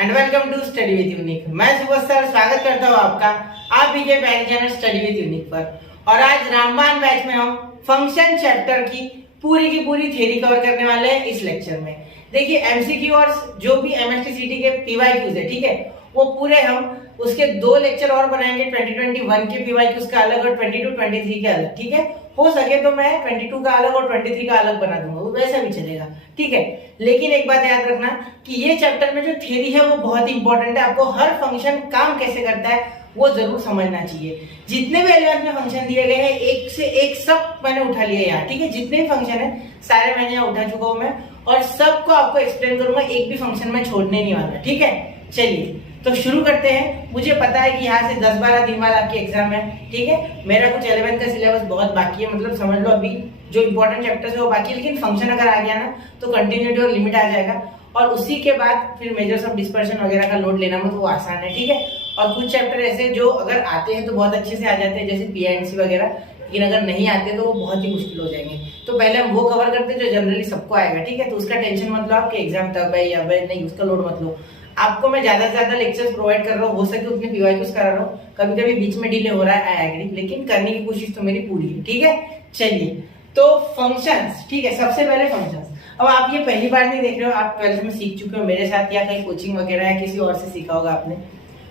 And welcome to study with Unique. मैं सुबह sir स्वागत करता हूँ आपका आप भी के पहले चैनल स्टडी विद यूनिक पर। और आज रामबाण बैच में हम फंक्शन चैप्टर की पूरी थ्योरी कवर करने वाले हैं इस लेक्चर में। देखिए एमसीक्यू और जो भी एमएसटीसीटी के पीवाईक्यूज है, ठीक है, वो पूरे हम उसके 2 लेक्चर और बनाएंगे। 2021 के पीवाईक्यूज का अलग और 22-23 के अलग, ठीक है। हो सके तो मैं 22 का अलग और 23 का अलग बना दूंगा, वो वैसा भी चलेगा, ठीक है। लेकिन एक बात याद रखना कि ये चैप्टर में जो थ्योरी है वो बहुत ही इंपॉर्टेंट है। आपको हर फंक्शन काम कैसे करता है वो जरूर समझना चाहिए। जितने भी 11th में फंक्शन दिए गए हैं एक से एक सब मैंने उठा लिया यहाँ, ठीक है। जितने भी फंक्शन है सारे मैंने यहाँ उठा चुका हूँ मैं, और सबको आपको एक्सप्लेन करूंगा, एक भी फंक्शन में छोड़ने नहीं वाला, ठीक है। चलिए तो शुरू करते हैं। मुझे पता है कि यहाँ से 10-12 दिन बाद आपकी एग्जाम है, ठीक है। मेरा कुछ 11th का सिलेबस बहुत बाकी है, मतलब समझ लो अभी जो इंपॉर्टेंट चैप्टर्स है वो बाकी है, लेकिन फंक्शन अगर आ गया ना तो कंटिन्यूटी और लिमिट आ जाएगा, और उसी के बाद फिर मेजर्स ऑफ डिस्पर्शन वगैरह का लोड लेना मत, वो आसान है, ठीक है। और कुछ चैप्टर ऐसे जो अगर आते हैं तो बहुत अच्छे से आ जाते हैं, जैसे पीआईएनसी वगैरह, लेकिन अगर नहीं आते तो वो बहुत ही मुश्किल हो जाएंगे। तो पहले हम वो कवर करते हैं जो जनरली सबको आएगा, ठीक है। तो उसका टेंशन मत लो, आपके एग्जाम तब है या नहीं, उसका लोड मत लो। आपको मैं ज्यादा से ज्यादा लेक्चर्स प्रोवाइड कर रहा हूँ, हो सके उतने पीवाईक्यूज करा रहा हूँ। कभी कभी बीच में डिले हो रहा है, आई एग्री, लेकिन करने की कोशिश तो मेरी पूरी है, ठीक है। चलिए तो फंक्शंस, ठीक है। सबसे पहले फंक्शंस। अब आप ये पहली बार नहीं देख रहे हो, आप 12th में सीख चुके हो मेरे साथ, या कहीं कोचिंग वगैरह या किसी और से सीखा होगा आपने।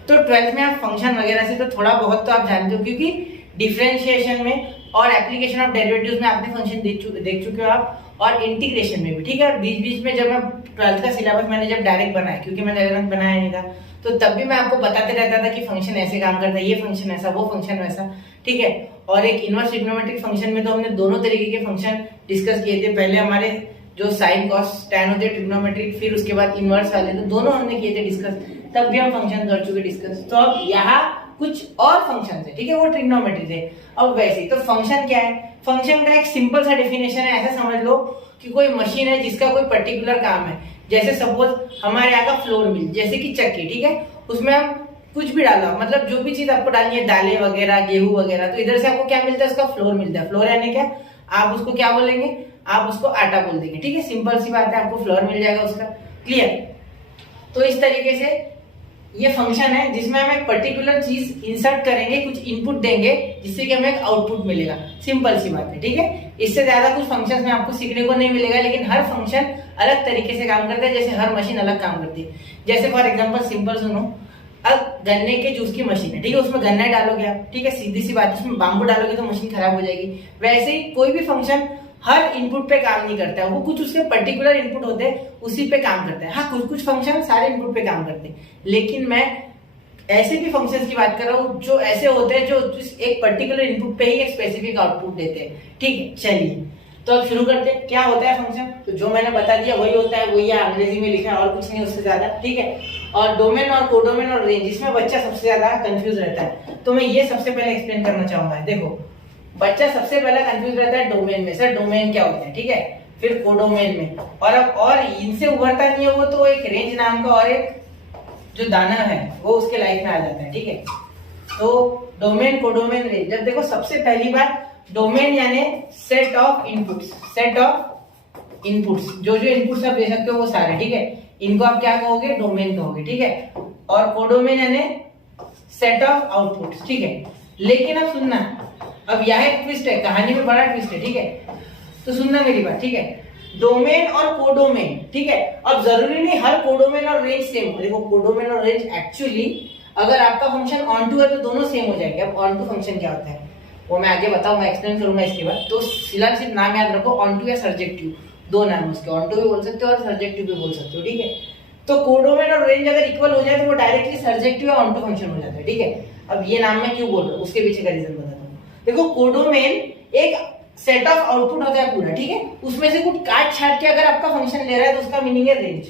तो 12th में आप फंक्शन वगैरह से तो थोड़ा बहुत तो आप जानते हो, क्योंकि डिफरेंशिएशन में और एप्लीकेशन ऑफ डेरिवेटिव्स में आपने फंक्शन देख चुके हो आप, और इंटीग्रेशन में भी, ठीक है। और बीच बीच में जब मैं 12th का सिलेबस मैंने जब डायरेक्ट बनाया, क्योंकि मैंने 11th बनाया नहीं था, तो तब भी मैं आपको बताते रहता था कि फंक्शन ऐसे काम करता है, ये फंक्शन ऐसा, वो फंक्शन वैसा, ठीक है। और एक इनवर्स ट्रिग्नोमेट्रिक फंक्शन में तो हमने दोनों तरीके के फंक्शन डिस्कस किए थे। पहले हमारे जो साइन कॉस टैन होते ट्रिग्नोमेट्रिक, फिर उसके बाद इनवर्स वाले, तो दोनों हमने किए थे डिस्कस, तब भी हम फंक्शन कर चुके डिस्कस। तो अब यहाँ कुछ और फंक्शन है, ठीक है, वो ट्रिग्नोमेट्री थे। अब वैसे तो फंक्शन क्या है? फंक्शन का एक सिंपल सा डेफिनेशन है, ऐसा समझ लो कि कोई मशीन है जिसका कोई पर्टिकुलर काम है। जैसे सपोज हमारे यहाँ का फ्लोर मिल, जैसे कि चक्की, ठीक है, उसमें हम कुछ भी डाला, मतलब जो भी चीज आपको डालनी है, दालें वगैरह, गेहूं वगैरह, तो इधर से आपको क्या मिलता है? उसका फ्लोर मिलता है। फ्लोर यानी क्या? आप उसको क्या बोलेंगे? आप उसको आटा बोल देंगे, ठीक है। सिंपल सी बात है, आपको फ्लोर मिल जाएगा उसका, क्लियर। तो इस तरीके से ये फंक्शन है जिसमें हम एक पर्टिकुलर चीज इंसर्ट करेंगे, कुछ इनपुट देंगे, जिससे कि हमें एक आउटपुट मिलेगा। सिंपल सी बात है, ठीक है। इससे ज्यादा कुछ फंक्शंस में आपको सीखने को नहीं मिलेगा, लेकिन हर फंक्शन अलग तरीके से काम करता है, जैसे हर मशीन अलग काम करती है। जैसे फॉर एग्जांपल सिंपल सुनो, अब गन्ने के जूस की मशीन है, ठीक है, उसमें गन्ना डालोगे आप, ठीक है, सीधी सी बात, उसमें बाम्बू डालोगे तो मशीन खराब हो जाएगी। वैसे ही कोई भी फंक्शन हर इनपुट पे काम नहीं करता है, वो कुछ उसके पर्टिकुलर इनपुट होते हैं, उसी पे काम करता है। हाँ, कुछ फंक्शन सारे इनपुट पे काम करते हैं, लेकिन मैं ऐसे भी फंक्शंस की बात कर रहा हूँ जो ऐसे होते हैं जो एक पर्टिकुलर इनपुट पे ही एक स्पेसिफिक आउटपुट देते हैं, ठीक है। चलिए तो अब शुरू करते हैं। क्या होता है फंक्शन? तो जो मैंने बता दिया वही होता है, वही अंग्रेजी में लिखा है, और कुछ नहीं उससे ज्यादा, ठीक है। और डोमेन और कोडोमेन और रेंज, इसमें बच्चा सबसे ज्यादा कंफ्यूज रहता है, तो मैं ये सबसे पहले एक्सप्लेन करना चाहूंगा। देखो बच्चा सबसे पहले कंफ्यूज रहता है डोमेन में, सर डोमेन क्या होता है, ठीक है, फिर कोडोमेन में, और अब और इनसे उभरता नहीं है वो, तो एक रेंज नाम का और एक जो दाना है वो उसके लाइफ में आ जाता है, ठीक है। तो डोमेन, कोडोमेन, रेंज। जब देखो सबसे पहली बात, डोमेन यानी set of inputs, set of inputs, जो जो इनपुट्स आप दे सकते हो वो सारे, ठीक है, इनको आप क्या कहोगे? डोमेन कहोगे, ठीक है। और कोडोमेन यानी सेट ऑफ आउटपुट्स, ठीक है। लेकिन अब सुनना, अब यह एक ट्विस्ट है, कहानी में बड़ा ट्विस्ट है, ठीक है। तो सुनना मेरी बात, ठीक है। डोमेन और कोडोमेन, ठीक है। अब जरूरी नहीं हर कोडोमेन और रेंज सेम हो। देखो कोडोमेन और रेंज एक्चुअली अगर आपका फंक्शन ऑन टू है तो दोनों सेम हो जाएंगे। अब ऑन टू फंक्शन क्या होता है वो मैं आगे बताऊंगा, एक्सप्लेन करूंगा इसके बाद। तो सिर्फ नाम याद रखो, ऑन टू या सर्जेक्टिव, दो नाम उसके, ऑन टू भी बोल सकते हो और सर्जेक्टिव भी बोल सकते हो, ठीक है। तो कोडोमेन और रेंज अगर इक्वल हो जाए तो वो डायरेक्टली सर्जेक्टिव या ऑन टू फंक्शन हो जाता है, ठीक है। अब ये नाम मैं क्यों बोल रहा हूँ उसके पीछे का रीजन बताता हूँ। देखो कोडोमेन एक सेट ऑफ आउटपुट होता है पूरा, ठीक है, उसमें से कुछ काट छाट के अगर आपका फंक्शन ले रहा है तो उसका मीनिंग है रेंज।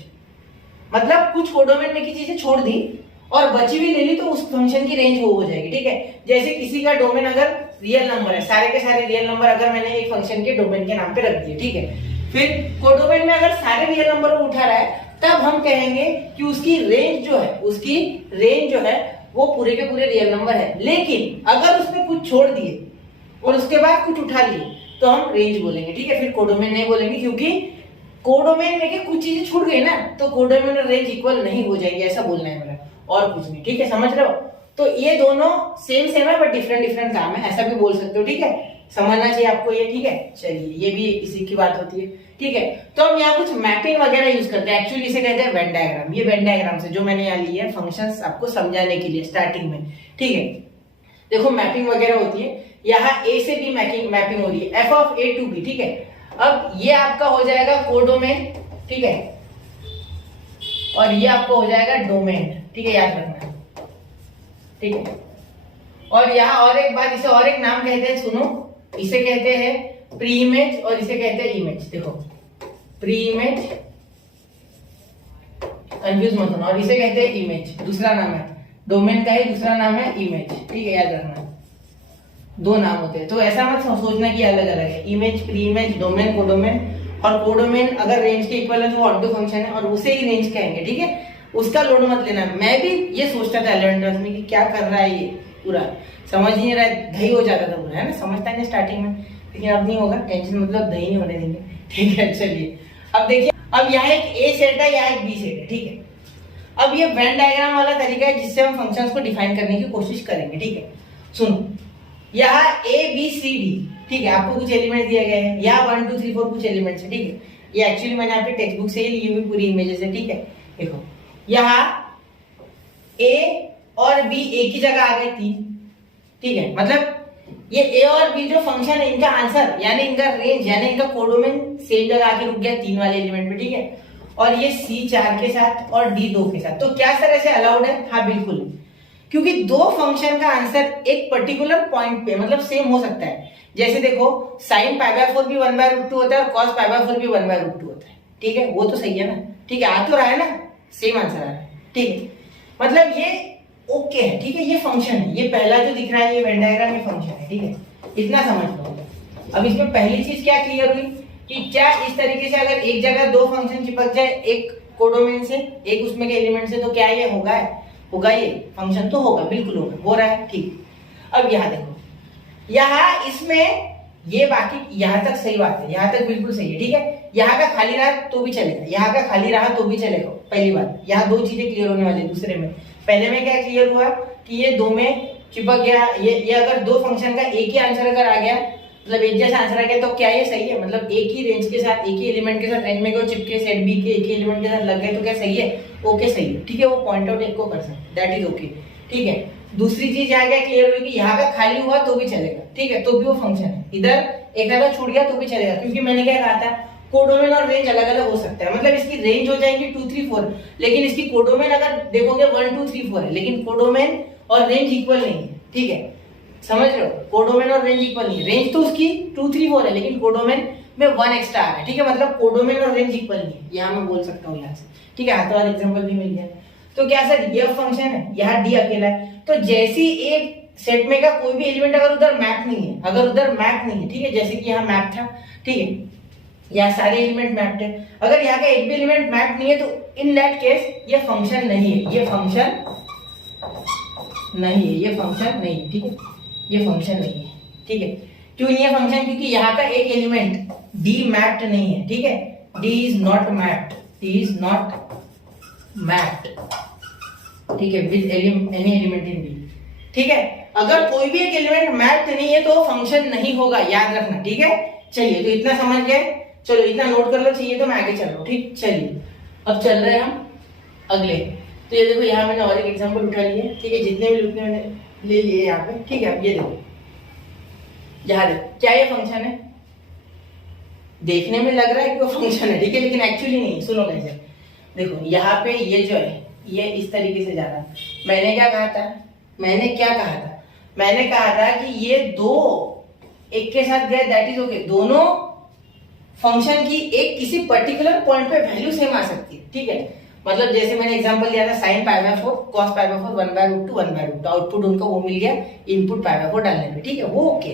मतलब कुछ कोडोमेन में की चीजें छोड़ दी और बची हुई ले ली तो उस फंक्शन की रेंज वो हो जाएगी, ठीक है। जैसे किसी का डोमेन अगर रियल नंबर है, सारे के सारे रियल नंबर अगर मैंने एक फंक्शन के डोमेन के नाम पे रख दिए, ठीक है, फिर कोडोमेन में अगर सारे रियल नंबर को उठा रहा है, तब हम कहेंगे कि उसकी रेंज जो है वो पूरे के पूरे रियल नंबर है। लेकिन अगर उसने कुछ छोड़ दिए और उसके बाद कुछ उठा लिए तो हम रेंज बोलेंगे, ठीक है। फिर कोडोमेन नहीं बोलेंगे, क्योंकि कोडोमेन में कुछ चीजें छूट गई ना, तो कोडोमेन और रेंज इक्वल नहीं हो जाएंगे, ऐसा बोलना है मेरा, और कुछ नहीं। ठीक है, समझ रहे हो? तो ये दोनों सेम सेम है बट डिफरेंट डिफरेंट काम है, ऐसा भी बोल सकते हो। ठीक है, समझना चाहिए आपको ये। ठीक है, चलिए ये भी इसी की बात होती है। ठीक है, तो हम यहाँ कुछ मैपिंग वगैरह यूज करते हैं, एक्चुअली इसे कहते हैं वेन डायग्राम। ये वेन डायग्राम से जो मैंने यहाँ ली है फंक्शंस आपको समझाने के लिए स्टार्टिंग में। ठीक है, देखो मैपिंग वगैरह होती है, यहाँ ए से बी मैपिंग हो रही है, F of A to B. ठीक है, अब ये आपका हो जाएगा कोडोमेन। ठीक है, और ये आपका हो जाएगा डोमेन। ठीक है, याद रखना। ठीक है, और यहाँ और एक बात, इसे और एक नाम कहते हैं, सुनो, इसे कहते हैं प्री इमेज और इसे कहते हैं इमेज। देखो प्री इमेज, कंफ्यूज मत होना, और इसे कहते हैं इमेज, दूसरा नाम है डोमेन का ही दूसरा नाम है इमेज। ठीक है, याद रखना, दो नाम होते हैं, तो ऐसा मत सोचना कि अलग अलग है। Image, pre image, domain, codomain. और कोडोमेन अगर रेंज के इक्वल है तो वो ऑटो फंक्शन है और उसे ही रेंज कहेंगे। ठीक है, उसका लोड मत लेना। मैं भी ये सोचता था 11th में कि क्या कर रहा है ये, पूरा समझ नहीं रहा है, दही हो जाता था पूरा, है ना, समझता नहीं स्टार्टिंग में, लेकिन अब नहीं होगा, टेंशन मतलब दही नहीं होने देंगे। ठीक है, चलिए अब देखिए, अब यहाँ एक ए सेट है, यहाँ एक बी सेट है। ठीक है, अब ये वेन डायग्राम वाला तरीका है जिससे हम फंक्शंस को डिफाइन करने की कोशिश करेंगे। ठीक है, सुनो, यहाँ ए बी सी डी, ठीक है, आपको कुछ एलिमेंट दिए गए हैं, यहाँ 1 2 3 4 कुछ एलिमेंट्स है। ठीक है, ये एक्चुअली मैंने यहाँ पे टेक्स्ट बुक से ही ली हुई पूरी इमेजेस है। ठीक है, देखो यहाँ ए और बी एक ही जगह आ गए 3। ठीक है, मतलब ये ए और बी जो फंक्शन है, इनका आंसर यानी इनका रेंज यानी इनका कोडोमेन सेम जगह आके रुक गया 3 वाले एलिमेंट पे। ठीक है, और ये सी 4 के साथ और डी 2 के साथ, तो क्या सर ऐसे अलाउड है? हाँ बिल्कुल, क्योंकि दो फंक्शन का आंसर एक पर्टिकुलर पॉइंट पे मतलब सेम हो सकता है। जैसे देखो साइन π/4 भी 1/√2 होता है और कॉस π/4 भी 1/√2 होता है। ठीक है, वो तो सही है ना। ठीक है, आ तो रहा है ना, सेम आंसर आ रहा है। ठीक है, मतलब ये ओके है। ठीक है, ये फंक्शन है, ये पहला जो दिख रहा है ये वेन डायग्राम में फंक्शन है। ठीक है, इतना समझ लो। अब इसमें पहली चीज क्या क्लियर हुई कि क्या इस तरीके से अगर एक जगह दो फंक्शन चिपक जाए, एक कोडोमेन से एक उसमें के एलिमेंट से, तो क्या ये होगा ये फंक्शन तो होगा, बिल्कुल होगा, हो रहा है। ठीक, अब यहाँ देखो, यहाँ इसमें ये बाकी यहाँ तक सही बात है, यहाँ तक बिल्कुल सही है। ठीक है, यहाँ का खाली रहा तो भी चलेगा, यहाँ का खाली रहा तो भी चलेगा। पहली बात, यहाँ दो चीजें क्लियर होने वाली है। दूसरे में, पहले में क्या क्लियर हुआ कि ये दो में चिपक गया, ये अगर दो फंक्शन का एक ही आंसर अगर आ गया, मतलब एक जैसा आंसर आ गया, तो क्या ये सही है? मतलब एक ही रेंज के साथ, एक ही एलिमेंट के साथ, रेंज में चिपके सेट बी के एक ही एलिमेंट के साथ लग गए, तो क्या सही है? ओके सही है। ठीक है, वो पॉइंट आउट एक को कर सकते, दैट इज ओके। ठीक है, दूसरी चीज आ गया क्लियर हुई कि यहाँ का खाली हुआ तो भी चलेगा। ठीक है, तो भी वो फंक्शन है। इधर एक अगर छूट गया तो भी चलेगा, क्योंकि मैंने क्या कहा था, कोडोमेन और रेंज अलग अलग हो सकता है। मतलब इसकी रेंज हो जाएगी 2 3 4, लेकिन इसकी कोडोमेन अगर देखोगे 1 2 3 4 है, लेकिन कोडोमेन और रेंज इक्वल नहीं है। ठीक है, समझ रहे हो, कोडोमेन और रेंज इक्वल नहीं है। रेंज तो उसकी 2 3 4 है, लेकिन कोडोमेन में 1 एक्स्ट्रा है। ठीक है, मतलब कोडोमेन और रेंज इक्वल नहीं है, यहाँ मैं बोल सकता हूँ यहाँ से। ठीक है, हाथों हाथ एग्जांपल भी मिल गया। तो क्या सर ये फंक्शन है, यहाँ डी अकेला है, तो जैसी एक सेट में का कोई भी एलिमेंट अगर उधर मैप नहीं है, ठीक है, जैसे कि यहाँ मैप था, ठीक है, यहाँ सारे एलिमेंट मैप्ड है, अगर यहाँ का एक भी एलिमेंट मैप नहीं है, तो इन दैट केस ये फंक्शन नहीं है, ये फंक्शन नहीं है। ठीक है, ये फंक्शन नहीं है। ठीक है, क्यों नहीं है फंक्शन? क्योंकि यहाँ का एक एलिमेंट डी मैप्ड नहीं है। ठीक है, डी इज नॉट मैप्ड। ठीक है, with any element in D. ठीक है, अगर कोई भी एक एलिमेंट मैप्ड नहीं है तो फंक्शन नहीं होगा, याद रखना। ठीक है, चलिए, तो इतना समझ गए, चलो इतना नोट कर लो, चाहिए तो मैं आगे चल रहा हूँ। ठीक, चलिए अब चल रहे हैं हम अगले। तो ये देखो, यहाँ मैंने और एक एग्जांपल उठा लिया। ठीक है, जितने भी लिखने मैंने ले लिए यहाँ पे। ठीक है, अब ये देखो, यहाँ देखो, क्या ये फंक्शन है? देखने में लग रहा है कि वो फंक्शन है, ठीक है, लेकिन एक्चुअली नहीं। सुनो कैसे, देखो यहाँ पे ये जो है ये इस तरीके से जा रहा है। मैंने क्या कहा था? मैंने कहा था कि ये दो एक के साथ गए, दैट इज ओके। दोनों फंक्शन की एक किसी पर्टिकुलर पॉइंट पे वैल्यू सेम आ सकती है। ठीक है, मतलब जैसे मैंने एग्जांपल दिया था sin π/4 cos π/4 1/√2 आउटपुट उनका वो मिल गया इनपुट π/4 डालने पे। ठीक है, वो ओके।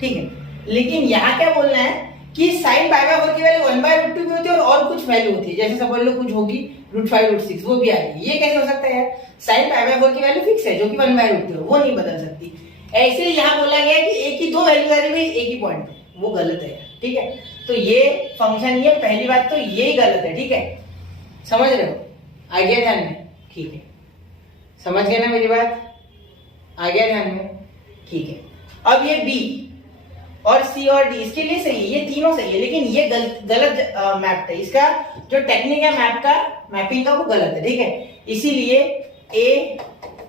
ठीक है, लेकिन यहाँ क्या बोलना है कि sin π/4 की वैल्यू 1/√2 भी होती है और कुछ वैल्यू होती है, जैसे सपोज लो कुछ होगी √5 √6 वो भी आएगी। ये कैसे हो सकता है? sin π/4 की वैल्यू फिक्स है जो कि 1/√2 है, वो नहीं बदल सकती। ऐसे यहाँ बोला गया कि एक ही दो वैल्यू आ रही है एक ही पॉइंट पे, वो गलत है। ठीक है। तो ये फंक्शन, ये पहली बात तो ये गलत है, ठीक है, समझ रहे हो, आ गया ध्यान में, ठीक है, समझ गए ना मेरी बात, आ गया ध्यान में, ठीक है। अब ये बी और सी और डी इसके लिए सही है, ये तीनों सही है, लेकिन ये गलत मैप है, इसका जो टेक्निक है मैप का, मैपिंग का, वो गलत है, ठीक है। इसीलिए ए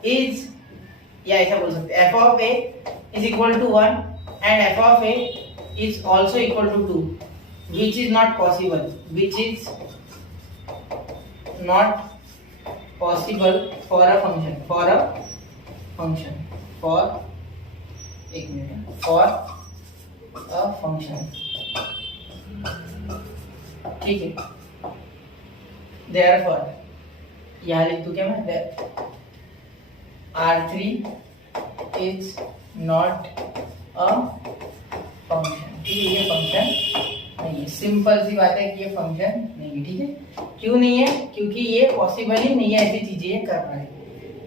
इज, या ऐसा बोल सकते हैं, F of A is equal to 1 and F of A is also equal to 2, which is not possible, which is not possible for a function, for एक मिनट, फॉर अ फंक्शन, ठीक है। Therefore यहां लिख दूं क्या मैं, R3 is not a function, ठीक है, ये फंक्शन नहीं है, सिंपल सी बात है कि ये फंक्शन नहीं है, ठीक है। क्यों नहीं है, क्योंकि ये पॉसिबल ही नहीं है, ऐसी चीजें ये कर रहा है,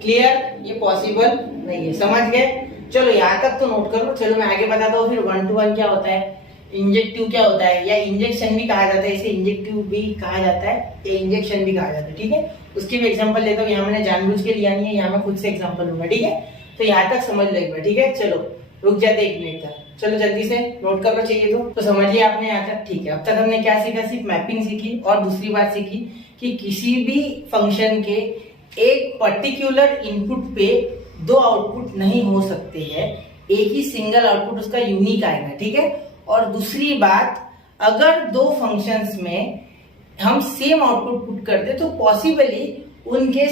क्लियर, ये पॉसिबल नहीं है, समझ गए। चलो यहाँ तक तो नोट करो, चलो मैं आगे बताता हूँ फिर 1 to 1 क्या होता है, इंजेक्टिव क्या होता है, या इंजेक्शन भी कहा जाता है, इसे इंजेक्टिव भी कहा जाता है, या इंजेक्शन भी कहा जाता है, ठीक है। उसके भी एग्जांपल लेता हूँ, यहाँ मैंने जानबूझ के लिया नहीं है, यहाँ मैं खुद से एग्जांपल लूंगा, ठीक है। तो यहाँ तक समझ लो एक बार, ठीक है। चलो रुक जाते 1 मिनट तक, चलो जल्दी से नोट कर लो चाहिए तो समझिए आपने यहाँ तक, ठीक है। अब तक हमने क्या सीखा, सिर्फ मैपिंग सीखी, और दूसरी बात सीखी कि किसी भी फंक्शन के एक पर्टिकुलर इनपुट पे 2 आउटपुट नहीं हो सकते हैं, एक ही सिंगल आउटपुट उसका यूनिक आएगा, ठीक है। और दूसरी बात, अगर 2 फंक्शंस में हम सेम आउटपुट पुट करते तो पॉसिबली उनके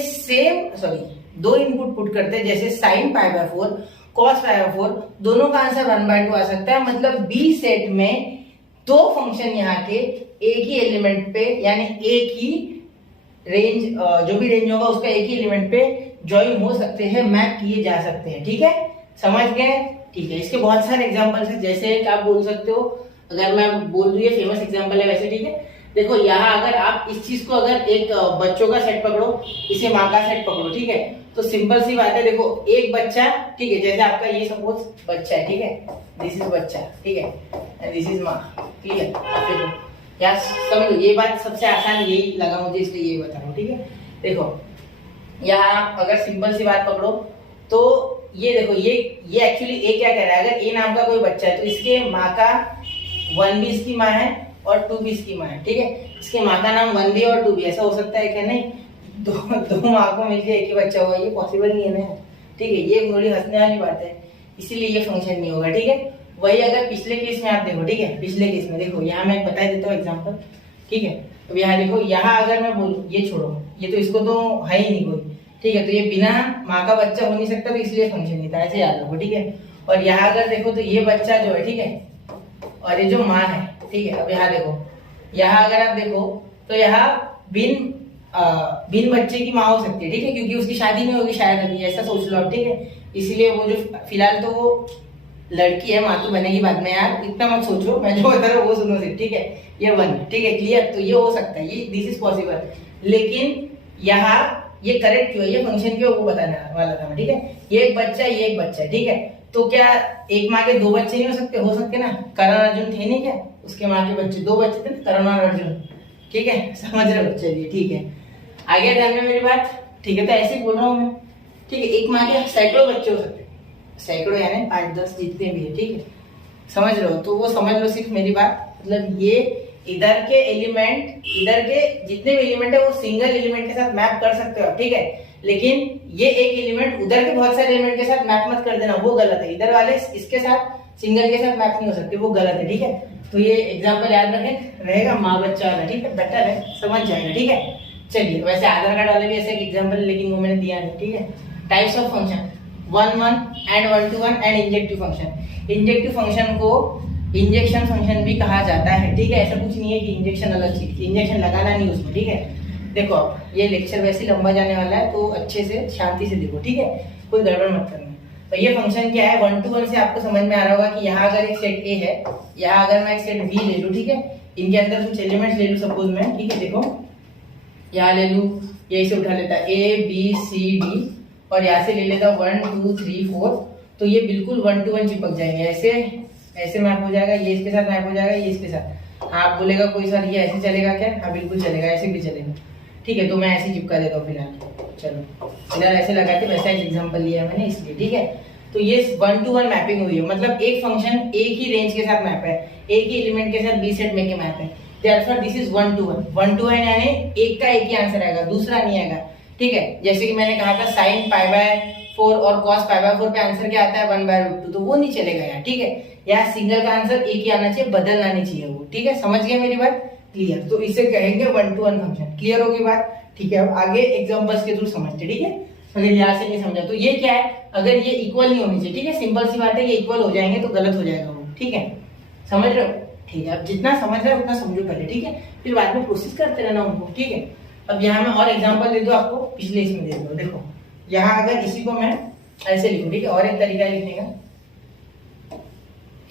दो इनपुट पुट करते, जैसे sin π/4 cos π/4, दोनों का आंसर 1/2 आ सकता है। मतलब बी सेट में 2 फंक्शन यहाँ के एक ही एलिमेंट पे, यानी एक ही रेंज, जो भी रेंज होगा उसका एक ही एलिमेंट पे ज्वाइन हो सकते हैं, मैप किए जा सकते हैं, ठीक है, समझ गए, ठीक है। इसके बहुत सारे एग्जांपल्स हैं, जैसे कि आप बोल सकते हो, अगर मैं बोल दूं ये फेमस एग्जांपल है वैसे, ठीक है। देखो यहाँ अगर आप इस चीज को, अगर एक बच्चों का सेट पकड़ो, इसे माँ का सेट पकड़ो, ठीक है, तो सिंपल सी बात है, देखो एक बच्चा, ठीक है, जैसे आपका ये सपोज बच्चा है, ठीक है, दिस इज बच्चा, ठीक है, एंड दिस इज माँ, क्लियर। देखो यार समझो, ये बात सबसे आसान यही लगा मुझे, इसलिए यही बता रहा हूँ, ठीक है। देखो यहाँ अगर सिंपल सी बात पकड़ो, तो ये देखो, ये एक्चुअली ए क्या कह रहा है, अगर ए नाम का कोई बच्चा है तो इसके माँ का 1 भी इसकी माँ है और 2 भी इसकी माँ है, ठीक है। इसके माँ का नाम 1 भी और 2 भी, ऐसा हो सकता है क्या, नहीं, दो माँ को मिलकर एक ही बच्चा होगा, ये पॉसिबल नहीं है ना, ठीक है, ये थोड़ी हंसने वाली बात है, इसीलिए ये फंक्शन नहीं होगा, ठीक है। वही अगर पिछले केस में आप देखो, ठीक है, पिछले केस में देखो, यहाँ मैं बता देता हूँ एग्जाम्पल, ठीक है। अब यहाँ देखो, यहाँ अगर मैं बोलूँ, ये छोड़ो, ये तो इसको तो है ही नहीं कोई, ठीक है, तो ये बिना माँ का बच्चा हो नहीं सकता, तो इसलिए फंक्शन नहीं था, ऐसे याद रखो, ठीक है। और यहाँ अगर देखो तो ये बच्चा जो है, ठीक है, और ये जो माँ है, ठीक है। अब यहाँ देखो, यहाँ अगर आप देखो तो यहाँ बिन बच्चे की माँ हो सकती है, ठीक है, क्योंकि उसकी शादी नहीं होगी शायद अभी, ऐसा सोच लो आप, ठीक है। इसलिए वो जो फिलहाल तो वो लड़की है, माँ तो बनेगी बाद में, यार इतना मत सोचो, मैं जो बता रहा हूँ वो सुनो सिर्फ, ठीक है। ये 1, ठीक है, क्लियर, तो ये हो सकता है, ये दिस इज पॉसिबल, लेकिन यहाँ ये करेक्ट क्यों है, ये फंक्शन क्यों, वो बताने वाला था मैं, ठीक है। ये एक बच्चा है, ये एक बच्चा है, ठीक है, तो क्या एक माँ के 2 बच्चे नहीं हो सकते ना, करण अर्जुन थे नहीं क्या, उसके माँ के बच्चे 2 बच्चे थे, करण और अर्जुन, ठीक है, समझ रहे हो, चलिए ठीक है, आ गया ध्यान में मेरी बात, ठीक है। तो ऐसे ही बोल रहा हूँ मैं, ठीक है, एक माँ के सैकड़ों बच्चे हो सकते हैं, सैकड़ों यानी 8-10 जितने भी है, ठीक है, समझ रहे हो, तो वो समझ लो सिर्फ मेरी बात, मतलब ये इधर के एलिमेंट, इधर के जितने भी एलिमेंट है वो सिंगल एलिमेंट के साथ मैप कर सकते हो, ठीक है, लेकिन ये एक एलिमेंट उधर के बहुत सारे एलिमेंट के साथ मैप मत कर देना, वो गलत है, इधर वाले इसके साथ सिंगल के साथ मैप नहीं हो सकते, वो गलत है, ठीक है। तो ये एग्जांपल याद रखें, रहेगा माँ बच्चा वाला, ठीक है, बेटर है, समझ जाएगा, ठीक है। चलिए, वैसे आधार कार्ड वाले भी ऐसे एक एग्जांपल, लेकिन वो मैंने दिया नहीं, ठीक है। Types of function, 1-1 and 1 to 1 and injective function. Injective function को इंजेक्शन फंक्शन भी कहा जाता है, ठीक है, ऐसा कुछ नहीं है कि इंजेक्शन अलग चीज, इंजेक्शन लगाना नहीं उसमें, ठीक है। देखो अब ये लेक्चर वैसे लंबा जाने वाला है, तो अच्छे से शांति से देखो, ठीक है, कोई गड़बड़ मत करना। तो ये फंक्शन क्या है, 1 to 1 से आपको समझ में आ रहा होगा कि यहाँ अगर एक सेट ए है, यहाँ अगर मैं एक सेट बी ले लूँ, ठीक है, इनके अंदर कुछ एलिमेंट्स ले लूँ सपोज मैं, ठीक है, देखो यहाँ ले लूँ, यही से उठा लेता ए बी सी डी, और यहाँ से ले लेता 1 2 3 4, तो ये बिल्कुल 1 to 1 चिपक जाएंगे, ऐसे ऐसे मैप हो जाएगा, ये इसके साथ मैप हो जाएगा, ये इसके साथ। आप बोलेगा कोई सर ये ऐसे चलेगा क्या? हाँ बिल्कुल चलेगा, ऐसे भी चलेगा। ठीक है, तो मैं ऐसे चिपका देता हूँ फिलहाल। चलो फिलहाल ऐसे लगाते, वैसा एक एग्जांपल लिया मैंने इसलिए। ठीक है, तो ये 1 to 1 मैपिंग हुई है, मतलब एक फंक्शन एक ही रेंज के साथ मैप है, एक ही एलिमेंट के साथ बी सेट में के मैप है। Therefore this is 1 to 1। 1 to 1 यानी एक का एक ही आंसर आएगा, दूसरा नहीं आएगा। ठीक है, जैसे कि मैंने कहा था sin π/4 और cos π/4 पे आंसर क्या आता है 1/√2, तो वो नहीं चलेगा यार। ठीक है, यहाँ सिंगल का आंसर एक ही आना चाहिए, बदलना नहीं चाहिए वो। ठीक है, समझ गए मेरी बात? क्लियर? तो इसे कहेंगे 1 to 1 फंक्शन। क्लियर होगी बात? ठीक है, अब आगे एग्जांपल्स के थ्रू समझते। ठीक है, अगर यहाँ से नहीं समझा तो ये क्या है, अगर ये इक्वल नहीं होनी चाहिए। ठीक है, सिंपल सी बात है, ये इक्वल हो जाएंगे तो गलत हो जाएगा वो। ठीक है, समझ रहे हो? ठीक है, अब जितना समझ रहे हो उतना समझो पहले। ठीक है, फिर बाद में प्रोसेस करते रहना उनको। ठीक है, अब यहाँ मैं और एग्जांपल दे दूं आपको, पिछले इसमें दे दो। देखो यहाँ अगर इसी को मैं ऐसे लिखूं, ठीक है, और एक तरीका है लिखने का।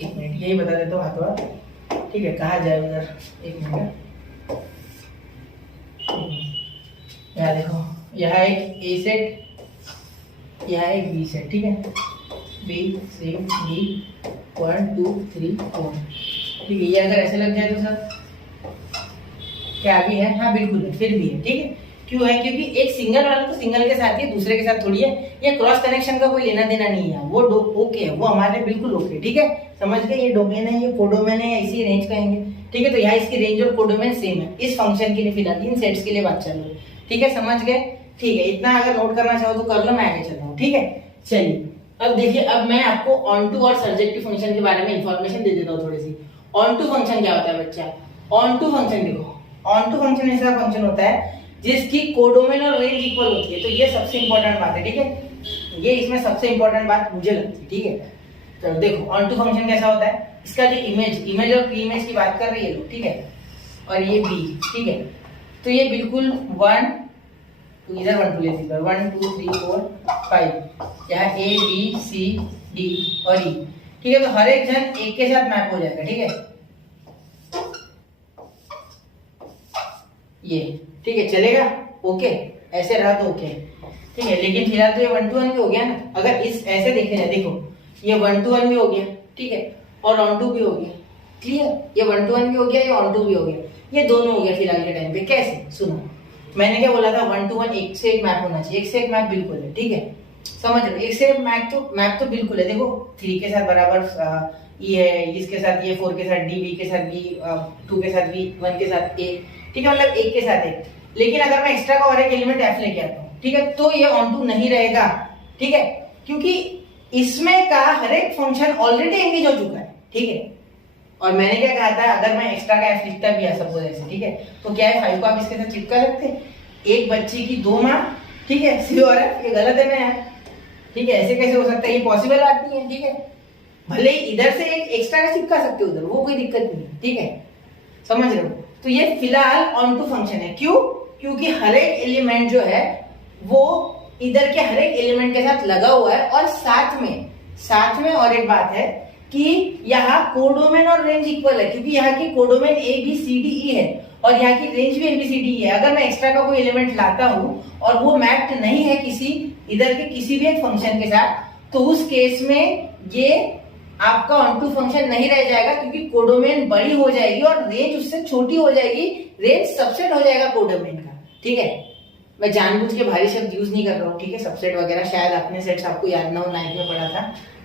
एक मिनट, यही बता देता हूँ हाथों हाथ। ठीक है, कहाँ जाए उधर, एक मिनट। यहाँ देखो, यहाँ एक ए सेट, यहाँ एक बी सेट। ठीक है, बी सी डी 1 2 3 4। ठीक है, ये अगर ऐसे लग जाए तो सर क्या भी है? हाँ बिल्कुल है, फिर भी है। ठीक है, क्यों है? क्योंकि एक सिंगल वाला तो सिंगल के साथ ही है, दूसरे के साथ थोड़ी है। ये क्रॉस कनेक्शन का कोई लेना देना नहीं है, वो ओके है, वो हमारे बिल्कुल ओके। ठीक है, समझ गए? ये डोमेन है, ये कोडोमेन है, इसी रेंज कहेंगे। ठीक है, तो यहाँ इसकी रेंज और कोडोमेन सेम है इस फंक्शन के लिए, फिलहाल इन सेट्स के लिए बात चल रही है। ठीक है, समझ गए? ठीक है, इतना अगर नोट करना चाहो तो कर लो, मैं आगे चल रहा हूँ। ठीक है, चलिए अब देखिए, अब मैं आपको ऑन टू और सर्जेक्टिव फंक्शन के बारे में इंफॉर्मेशन दे देता हूँ थोड़ी सी। ऑन टू फंक्शन क्या होता है बच्चा? ऑन टू फंक्शन देखो, ऑन टू फंक्शन ऐसा फंक्शन होता है जिसकी कोडोमेन और रेंज इक्वल होती है। तो ये सबसे इंपॉर्टेंट बात है। ठीक है, ये इसमें सबसे इंपॉर्टेंट बात मुझे लगती है। ठीक है, चलो देखो ऑन टू फंक्शन कैसा होता है। इसका जो इमेज और प्री इमेज की बात कर रही है लोग, ठीक है, और ये बी। ठीक है, तो ये बिल्कुल 1 इधर 1 2 ले लीजिए, 1 2 3 4 5, यहाँ ए बी सी डी और ई। ठीक है, तो हर एक जन एक के साथ मैप हो जाएगा। ठीक है, ये ठीक है, चलेगा? ओके, ऐसे रहा तो ओके। ठीक है, लेकिन फिलहाल तो ये 1 to 1 भी हो गया ना। अगर इस ऐसे देखने जाए, देखो ये 1 to 1 भी हो गया। ठीक है, और ऑन टू भी हो गया। क्लियर? ये 1 to 1 भी हो गया, ये ऑन टू भी हो गया, ये दोनों हो गया फिलहाल के टाइम पे। कैसे? सुनो, मैंने क्या बोला था, 1 to 1 एक से एक मैप होना चाहिए, एक से एक मैप बिल्कुल है। ठीक है, समझ रहे हो? एक से एक मैप तो बिल्कुल है। देखो 3 के साथ बराबर ई है, इसके साथ ये 4 के साथ डी, बी के साथ बी, 2 के साथ बी, 1 के साथ ए। ठीक है, मतलब एक के साथ एक। लेकिन अगर मैं एक्स्ट्रा का और एक एलिमेंट एफ लेके आता हूँ, ठीक है, तो ये ऑन टू नहीं रहेगा। ठीक है, क्योंकि इसमें का हर एक फंक्शन ऑलरेडी एंगेज हो चुका है। ठीक है, और मैंने क्या कहा था, अगर मैं एक्स्ट्रा का एफ लिखता भी है सपोज ऐसे, ठीक है, तो क्या है 5 को आप इसके साथ चिपका सकते हैं। एक बच्चे की 2 माँ, ठीक है, सी और एफ, ये गलत है ना यार। ठीक है, ऐसे कैसे हो सकता है? ये पॉसिबल बात नहीं है। ठीक है, भले ही इधर से एक एक्स्ट्रा का चिपका सकते हो उधर, वो कोई दिक्कत नहीं है। ठीक है, समझ रहे हो? तो ये फिलहाल ऑन टू फंक्शन है। क्यों? क्योंकि हर एक एलिमेंट जो है वो इधर के हर एक एलिमेंट के साथ लगा हुआ है, और साथ में और एक बात है कि यहाँ कोडोमेन और रेंज इक्वल है, क्योंकि यहाँ की codomain A B C D E है और यहाँ की रेंज भी ए बी सी डी ई है। अगर मैं एक्स्ट्रा का कोई एलिमेंट लाता हूँ और वो मैप्ड नहीं है किसी इधर के किसी भी एक फंक्शन के साथ, तो उस केस में ये आपका ऑन टू फंक्शन नहीं रह जाएगा, क्योंकि कोडोमेन बड़ी हो जाएगी और रेंज उससे छोटी हो जाएगी, रेंज सबसेट हो जाएगा कोडोमेन का। ठीक है, मैं जानबूझ के भारी शब्द यूज नहीं कर रहा हूँ। ठीक है, सबसेट वगैरह शायद अपने सेट्स आपको याद ना हो, 9th में पढ़ा था।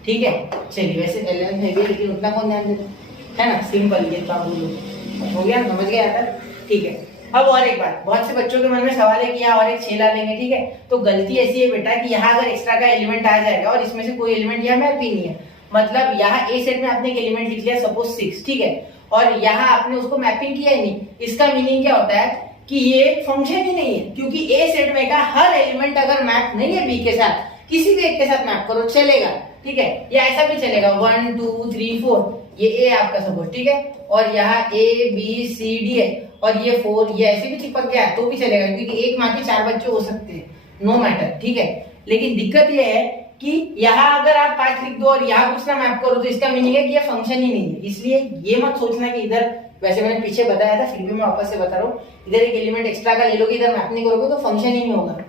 ठीक है, चलिए, वैसे 11th में भी, लेकिन उतना कौन ध्यान देता है ना। सिंपल, ये तो आप बोलो हो गया, समझ गया था। ठीक है, अब और एक बात, बहुत से बच्चों के मन में सवाल है कि यहाँ और एक 6 ला लेंगे। ठीक है, तो गलती ऐसी है बेटा कि यहाँ अगर एक्स्ट्रा का एलिमेंट आ जाएगा और इसमें से कोई एलिमेंट यहाँ मैप भी नहीं है, मतलब यहाँ ए सेट में आपने एक एलिमेंट लिख लिया सपोज 6, ठीक है, और यहाँ आपने उसको मैपिंग किया ही नहीं। इसका मीनिंग क्या होता है कि ये फंक्शन ही नहीं है, क्योंकि ए सेट में का हर एलिमेंट अगर मैप नहीं है बी के साथ, किसी भी एक के साथ मैप करो चलेगा। ठीक है, या ऐसा भी चलेगा 1 2 3 4, ये ए आपका सपोज, ठीक है, और यहाँ ए बी सी डी है और ये 4, ये ऐसे भी चिपक गया तो भी चलेगा, क्योंकि एक माँ के 4 बच्चे हो सकते हैं, नो मैटर। ठीक है, लेकिन दिक्कत ये है कि यहाँ अगर आप 5 लिख दो और यहाँ कुछ ना मैप करो, तो इसका मीनिंग है कि ये फंक्शन ही नहीं है। इसलिए ये मत सोचना कि इधर, वैसे मैंने पीछे बताया था, फिर भी मैं वापस से बता रहा हूँ, इधर एक एलिमेंट एक्स्ट्रा का ले लोगे, इधर मैप नहीं करोगे तो फंक्शन ही नहीं होगा।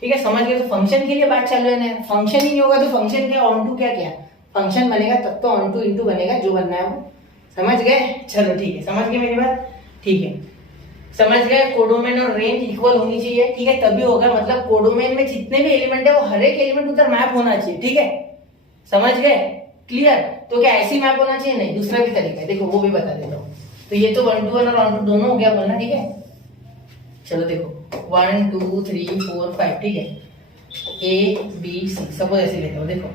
ठीक है, समझ गए? तो फंक्शन के लिए बात चल रही है, फंक्शन ही नहीं होगा तो फंक्शन क्या, ऑन टू क्या, फंक्शन बनेगा तब तो ऑन टू इंटू बनेगा, जो बनना है वो। समझ गए? चलो ठीक है, समझ गए मेरी बात? ठीक है, समझ गए। कोडोमेन और रेंज इक्वल होनी चाहिए, ठीक है, तभी होगा। मतलब कोडोमेन में जितने भी एलिमेंट है वो हर एक एलिमेंट उधर मैप होना चाहिए, ठीक है, समझ गए? क्लियर? तो क्या ऐसी मैप होना चाहिए? नहीं, दूसरा भी तरीका है, देखो वो भी बता देता हूँ। तो ये तो 1 to 1 और ऑन टू दोनों हो गया बोलना, ठीक है। चलो देखो 1 2 3 4 5, ठीक है, A B C सबको ऐसे लेता हूँ। देखो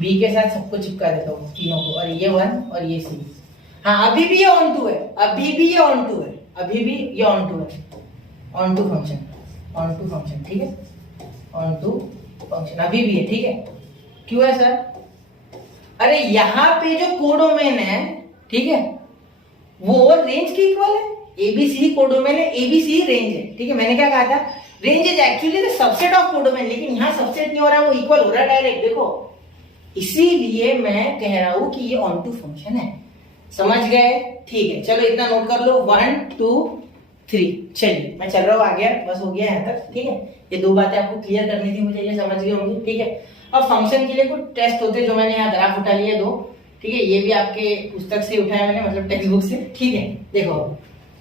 B के साथ सबको चिपका देता हूँ तीनों को, और ये 1 और ये C। हाँ अभी भी ये ऑन टू है, अभी भी ये ऑन टू है, अभी भी ये ऑन टू है, onto function, onto function, ठीक है, ऑन टू फंक्शन अभी भी है, ठीक है। क्यों है सर? अरे यहाँ पे जो कोडोमेन है, ठीक है, वो रेंज के इक्वल है। एबीसी कोडोमेन है, एबीसी रेंज है, ठीक है। मैंने क्या कहा था? Range is actually the subset of codomain, लेकिन यहाँ सबसेट नहीं हो रहा है, वो इक्वल हो रहा है डायरेक्ट, देखो। इसीलिए मैं कह रहा हूं कि ये ऑन टू फंक्शन है, समझ गए? ठीक है, चलो इतना नोट कर लो, 1 2 3। चलिए मैं चल रहा हूँ आगे, बस हो गया यहाँ तक, ठीक है। ये दो बातें आपको क्लियर करनी थी मुझे, ये समझ गए होंगे, ठीक है। अब फंक्शन के लिए कुछ टेस्ट होते हैं, जो मैंने यहाँ ग्राफ उठा लिए दो, ठीक है। ये भी आपके पुस्तक से उठाया मैंने, मतलब टेक्स्ट बुक से, ठीक है। देखो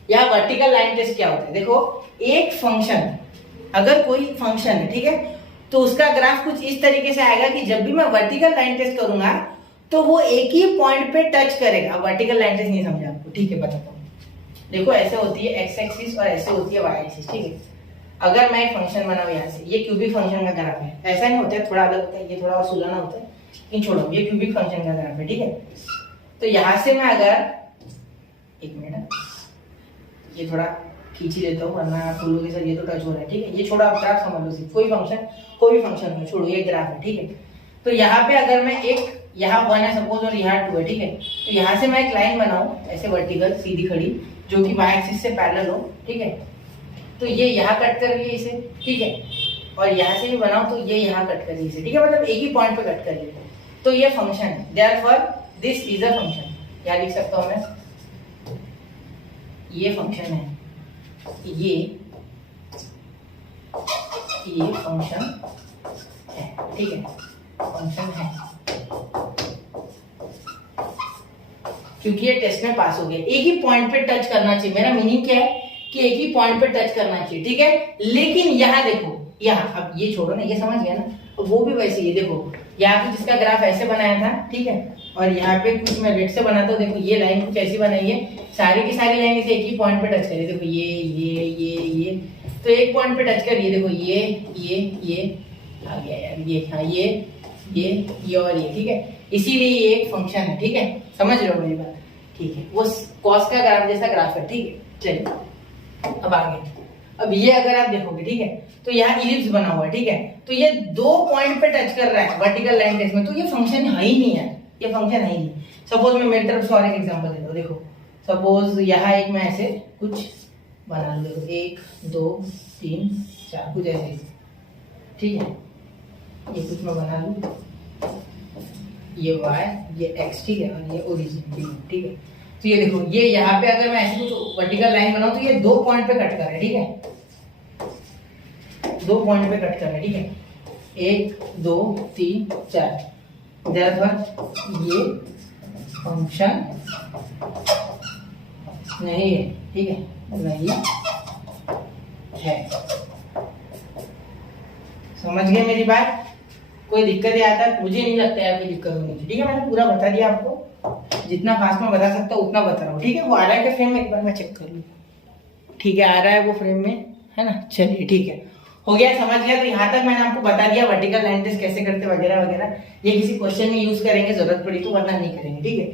यहाँ वर्टिकल लाइन टेस्ट क्या होता है, देखो एक फंक्शन, अगर कोई फंक्शन है, ठीक है, तो उसका ग्राफ कुछ इस तरीके से आएगा कि जब भी मैं वर्टिकल लाइन टेस्ट करूंगा तो वो एक ही पॉइंट पे टच करेगा। वर्टिकल लाइन टेस्ट नहीं समझा आपको, ठीक है, बताता हूँ। देखो ऐसे होती है एक्स एक्सिस और ऐसे होती है वाई एक्सिस, ठीक है। अगर मैं फंक्शन बनाऊं यहाँ से, ये क्यूबिक फंक्शन का ग्राफ है, ऐसा नहीं होता है, थोड़ा अलग होता है, ये थोड़ा और सुलझाना होता है, लेकिन छोड़ो, ये क्यूबिक फंक्शन का ग्राफ है, ठीक है। तो यहाँ से मैं अगर, एक मिनट, ये थोड़ा खींच ही लेता हूँ वरना फूलों के साथ ये तो टच हो रहा है, ठीक है। ये छोड़ा, आप ग्राफ समझ लो, सिर्फ कोई भी फंक्शन में छोड़ो, ये ग्राफ है, ठीक है। तो यहाँ पे अगर मैं एक, यहाँ 1 है सपोज और यहाँ 2 है, ठीक है, तो यहाँ से मैं एक लाइन बनाऊं ऐसे वर्टिकल सीधी खड़ी, जो कि वाई एक्सिस से पैरेलल हो, ठीक है। तो ये यहाँ कट कर रही है इसे, ठीक है, और यहाँ से भी बनाऊं तो ये यहाँ कट कर रही है इसे, ठीक है, मतलब एक ही पॉइंट पे कट कर रही है। तो ये फंक्शन है, therefore this is a function. क्या लिख सकता हूँ मैं? ये फंक्शन है, ये फंक्शन है, ठीक है, फंक्शन है, क्योंकि ये टेस्ट में पास हो गया। एक ही पॉइंट पे टच करना चाहिए, मेरा मीनिंग क्या है कि एक ही पॉइंट पे टच करना चाहिए, ठीक है। लेकिन यहाँ देखो, यहाँ अब ये छोड़ो ना, ये समझ गया ना, वो भी वैसे ही देखो, यहाँ पे जिसका ग्राफ ऐसे बनाया था, ठीक है, और यहाँ पे कुछ मैं रेड से बनाता हूँ, देखो ये लाइन कुछ ऐसी बनाई है, सारी की सारी लाइन इसे एक ही पॉइंट पे टच करी, देखो ये तो एक पॉइंट पे टच करिए, देखो ये आ गया यार, ये हाँ ये और ये, ठीक है। इसीलिए ये एक फंक्शन है, ठीक है, समझ रहे हो मेरी बात? ठीक है, वो कॉस का ग्राफ जैसा ग्राफ है, ठीक है। चलिए अब आगे, अब ये अगर आप देखोगे, ठीक है, तो यहाँ इलिप्स बना हुआ है, ठीक है, तो ये 2 पॉइंट पे टच कर रहा है वर्टिकल लाइन टेस्ट में, तो ये फंक्शन है ही नहीं है, ये फंक्शन है ही नहीं। सपोज मैं मेरी तरफ से और एक एग्जांपल देता हूँ, देखो सपोज यहाँ एक मैं ऐसे कुछ बना लूँ, देखो 1 2 3 4 कुछ ऐसे, ठीक है, ये कुछ मैं बना लूँ, ये y ये x, ठीक है, और ये ओरिजिन, ठीक है। तो ये देखो, ये यहाँ पे अगर मैं ऐसे कुछ वर्टिकल लाइन बनाऊं तो ये 2 पॉइंट पे कट कर रहा है, ठीक है, 2 पॉइंट पे कट कर रहा है, ठीक है, 1 2 3 4। देयरफॉर ये फंक्शन नहीं है, ठीक है, नहीं है। समझ गए मेरी बात? कोई दिक्कत है आता है? मुझे नहीं लगता है कोई दिक्कत होनी चाहिए, ठीक है। मैंने पूरा बता दिया आपको, जितना फास्ट में बता सकता हूँ उतना बता रहा हूँ, ठीक है। वो आ रहा है क्या फ्रेम में? एक बार मैं चेक कर लूँ, ठीक है, आ रहा है वो फ्रेम में, है ना। चलिए ठीक है, हो गया, समझ गया। तो यहाँ तक मैंने आपको बता दिया वर्टिकल लाइन टेस्ट कैसे करते वगैरह वगैरह। ये किसी क्वेश्चन में यूज करेंगे जरूरत पड़ी तो, वरना नहीं करेंगे, ठीक है।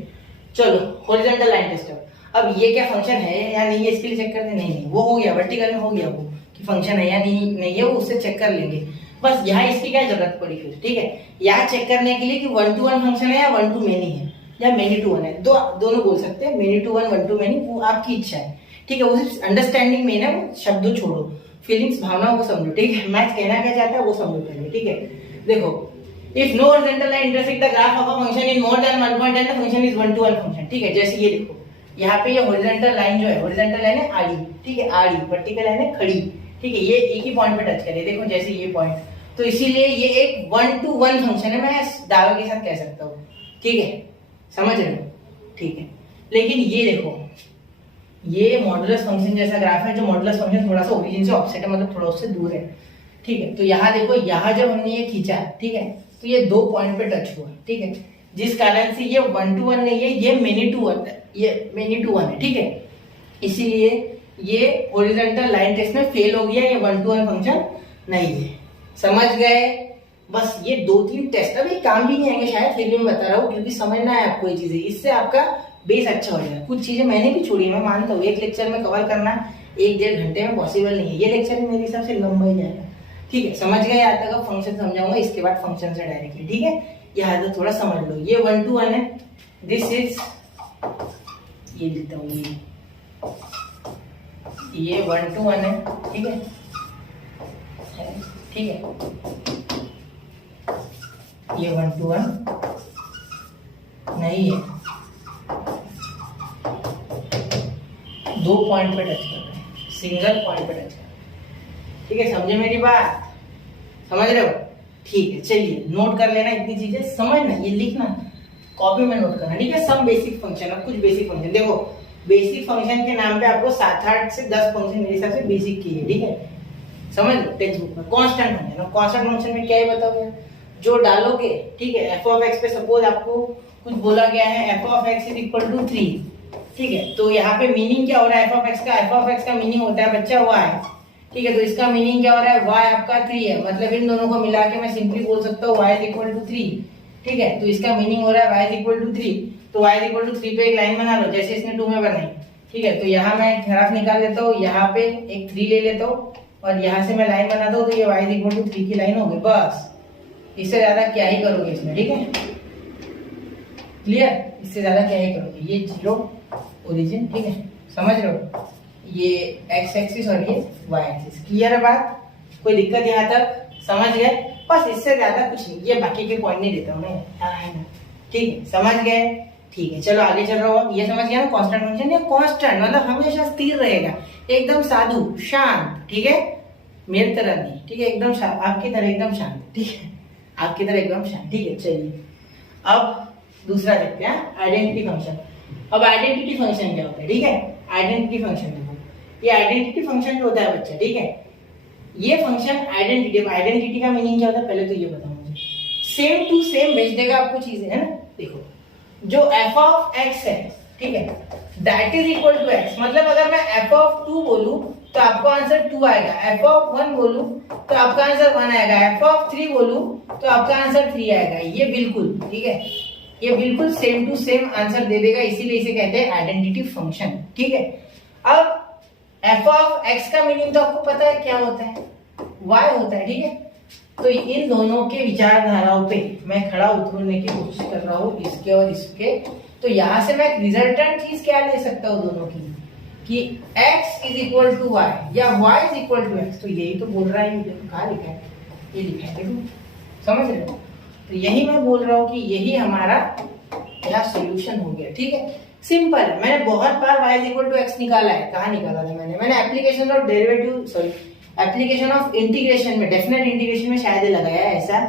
चलो हॉरिजॉन्टल लाइन टेस्ट, अब ये क्या फंक्शन है या नहीं है इसके लिए चेक करते नहीं, वो हो गया, वर्टिकल में हो गया वो कि फंक्शन है या नहीं है, वो उससे चेक कर लेंगे। बस यहाँ इसकी क्या जरूरत पड़ी फिर, ठीक है, यहाँ चेक करने के लिए कि 1 to 1 फंक्शन है या 1 to many है या many to 1 है, दोनों बोल सकते हैं, many to 1 1 to many, वो आपकी इच्छा है, ठीक है। वो सिर्फ अंडरस्टैंडिंग में है, वो शब्दों छोड़ो, फीलिंग्स भावनाओं को समझो, ठीक है। मैथ कहना क्या चाहता है वो समझो पहले, ठीक है। देखो, if no horizontal line intersect the graph of a function in more than 1 point and the function is 1 to 1 function, ठीक है। जैसे ये देखो, यहाँ पे ये हॉरिजॉन्टल लाइन जो है, हॉरिजॉन्टल लाइन है आड़ी, ठीक है, आड़ी, वर्टिकल लाइन है खड़ी, ठीक है, ये एक ही पॉइंट पे टच करे, देखो जैसे ये पॉइंट, तो इसीलिए ये एक 1 to 1 फंक्शन है, मैं दावे के साथ कह सकता हूँ, ठीक है, समझ रहे हो? ठीक है, लेकिन ये देखो, ये मॉडुलस फंक्शन जैसा ग्राफ है, जो मॉडुलस फंक्शन थोड़ा सा ओरिजिन से ऑफसेट है, मतलब थोड़ा उससे दूर है, ठीक है। तो यहाँ देखो, यहाँ जब हमने ये खींचा, ठीक है, तो ये 2 पॉइंट पे टच हुआ, ठीक है, जिस कारण से ये 1 to 1 नहीं है, ये मेनी टू 1 है, ये मेनी टू 1 है, ठीक है। इसीलिए ये हॉरिजॉन्टल लाइन टेस्ट में फेल हो गया, ये 1 to 1 फंक्शन नहीं है। समझ गए? बस ये 2-3 टेस्ट अभी काम भी नहीं आएंगे शायद, फिर भी मैं बता रहा हूँ, क्योंकि समझना है आपको ये चीजें, इससे आपका बेस अच्छा हो जाएगा। कुछ चीजें मैंने भी छोड़ी है, मैं मानता हूँ, एक लेक्चर में कवर करना 1-1.5 घंटे में पॉसिबल नहीं है, ये लेक्चर भी मेरे हिसाब से लंबा ही जाएगा, ठीक है। समझ गए? आज तक फंक्शन समझाऊंगा, इसके बाद फंक्शन से डायरेक्टली, ठीक है। यहाँ तो थोड़ा समझ लो, ये 1 to 1 है, दिस इज, ये लिखता हूँ, ये 1 to 1 है, ठीक है, ठीक है, ये 1 to 1 नहीं है, 2 पॉइंट पे टच कर रहे हैं, सिंगल पॉइंट पे टच कर रहे हैं, ठीक है। समझे मेरी बात? समझ रहे हो? ठीक है, चलिए नोट कर लेना, इतनी चीजें समझना, ये लिखना, कॉपी में नोट करना, ठीक है। सम बेसिक फंक्शन, अब कुछ बेसिक फंक्शन देखो, बेसिक फंक्शन के नाम पे आपको 7-8 से 10 फंक्शन मेरे हिसाब से बेसिक की है, ठीक है, समझ लो। टेक्स्ट बुक में कांस्टेंट फंक्शन, कांस्टेंट फंक्शन में क्या है बताओगे, जो डालोगे, ठीक है, एफ ऑफ एक्स पे सपोज आपको कुछ बोला गया है, F of X is equal to 3, ठीक है, तो यहाँ पे मीनिंग क्या हो रहा है एफ ऑफ एक्स का? एफ ऑफ एक्स का मीनिंग होता है बच्चा y, ठीक है, तो इसका मीनिंग क्या हो रहा है, y आपका 3 है, मतलब इन दोनों को मिला के मैं सिंपली बोल सकता हूँ y इज इक्वल टू 3, ठीक है, तो इसका मीनिंग हो रहा है y इज इक्वल टू 3, तो y इज इक्वल टू 3 पे एक लाइन बना लो, जैसे इसने 2 में बनाई, ठीक है, तो यहाँ मैं ग्राफ निकाल लेता हूँ, यहाँ पे एक 3 ले लेता हूँ, और यहाँ से मैं लाइन बनाता हूँ, तो ये y इज इक्वल टू 3 की लाइन हो गई, बस, इससे ज्यादा क्या ही करोगे इसमें, ठीक है, क्लियर? इससे ज्यादा क्या ही करोगे, ये 0 ओरिजिन, ठीक है, समझ रहे हो, ये x एक्सिस और ये y एक्सिस, क्लियर है बात? कोई दिक्कत यहाँ तक? समझ गए? बस, इससे ज्यादा कुछ नहीं, ये बाकी के पॉइंट नहीं देता हूँ मैं, ठीक है, समझ गए? ठीक है, चलो आगे चल रहा हूँ। ये समझ गया ना, कांस्टेंट फंक्शन, ये कांस्टेंट मतलब हमेशा स्थिर रहेगा, एकदम साधु शांत, ठीक है, मेरी तरह नहीं, ठीक है, एकदम शांत, आपकी तरह एकदम शांत, ठीक है, आपकी तरह एकदम शांत, ठीक है। चलिए अब दूसरा देखते हैं, आइडेंटिटी फंक्शन। अब आइडेंटिटी फंक्शन क्या होता है, ठीक है, आइडेंटिटी फंक्शन देखो, ये आइडेंटिटी फंक्शन जो होता है बच्चा, ठीक है, ये फंक्शन आइडेंटिटी का मीनिंग क्या होता है पहले तो ये बताओ मुझे। सेम टू सेम भेज देगा आपको चीजें, है ना। देखो, जो f ऑफ x है, ठीक है, that is equal to x, मतलब अगर मैं f ऑफ 2 बोलूं तो आपको आंसर 2 आएगा, f ऑफ 1 बोलूं तो आपका आंसर 1 आएगा, f ऑफ 3 बोलूं तो आपका आंसर 3 आएगा, ये बिल्कुल, ठीक है, ये बिल्कुल सेम टू सेम आंसर दे देगा, इसीलिए इसे कहते हैं आइडेंटिटी फंक्शन, ठीक है। अब f ऑफ x का मीनिंग तो आपको पता है क्या होता है, y होता है, ठीक है, तो इन दोनों के विचारधाराओं पे मैं खड़ा उतरने की कोशिश कर रहा हूँ, इसके और इसके, तो यहाँ से मैं रिजल्टेंट चीज क्या ले सकता हूँ दोनों की, कि x is equal to y या y is equal to x, तो यही तो बोल रहा है, कहाँ लिखा है, ये लिखा है, देखो, समझ रहे हो, तो यही मैं बोल रहा हूँ कि यही हमारा क्या सोल्यूशन हो गया, ठीक है, सिंपल है। मैंने बहुत बार y is equal to x निकाला है, कहाँ निकाला था मैंने application of derivative, sorry application of integration में, डेफिनेट इंटीग्रेशन में शायद लगाया है,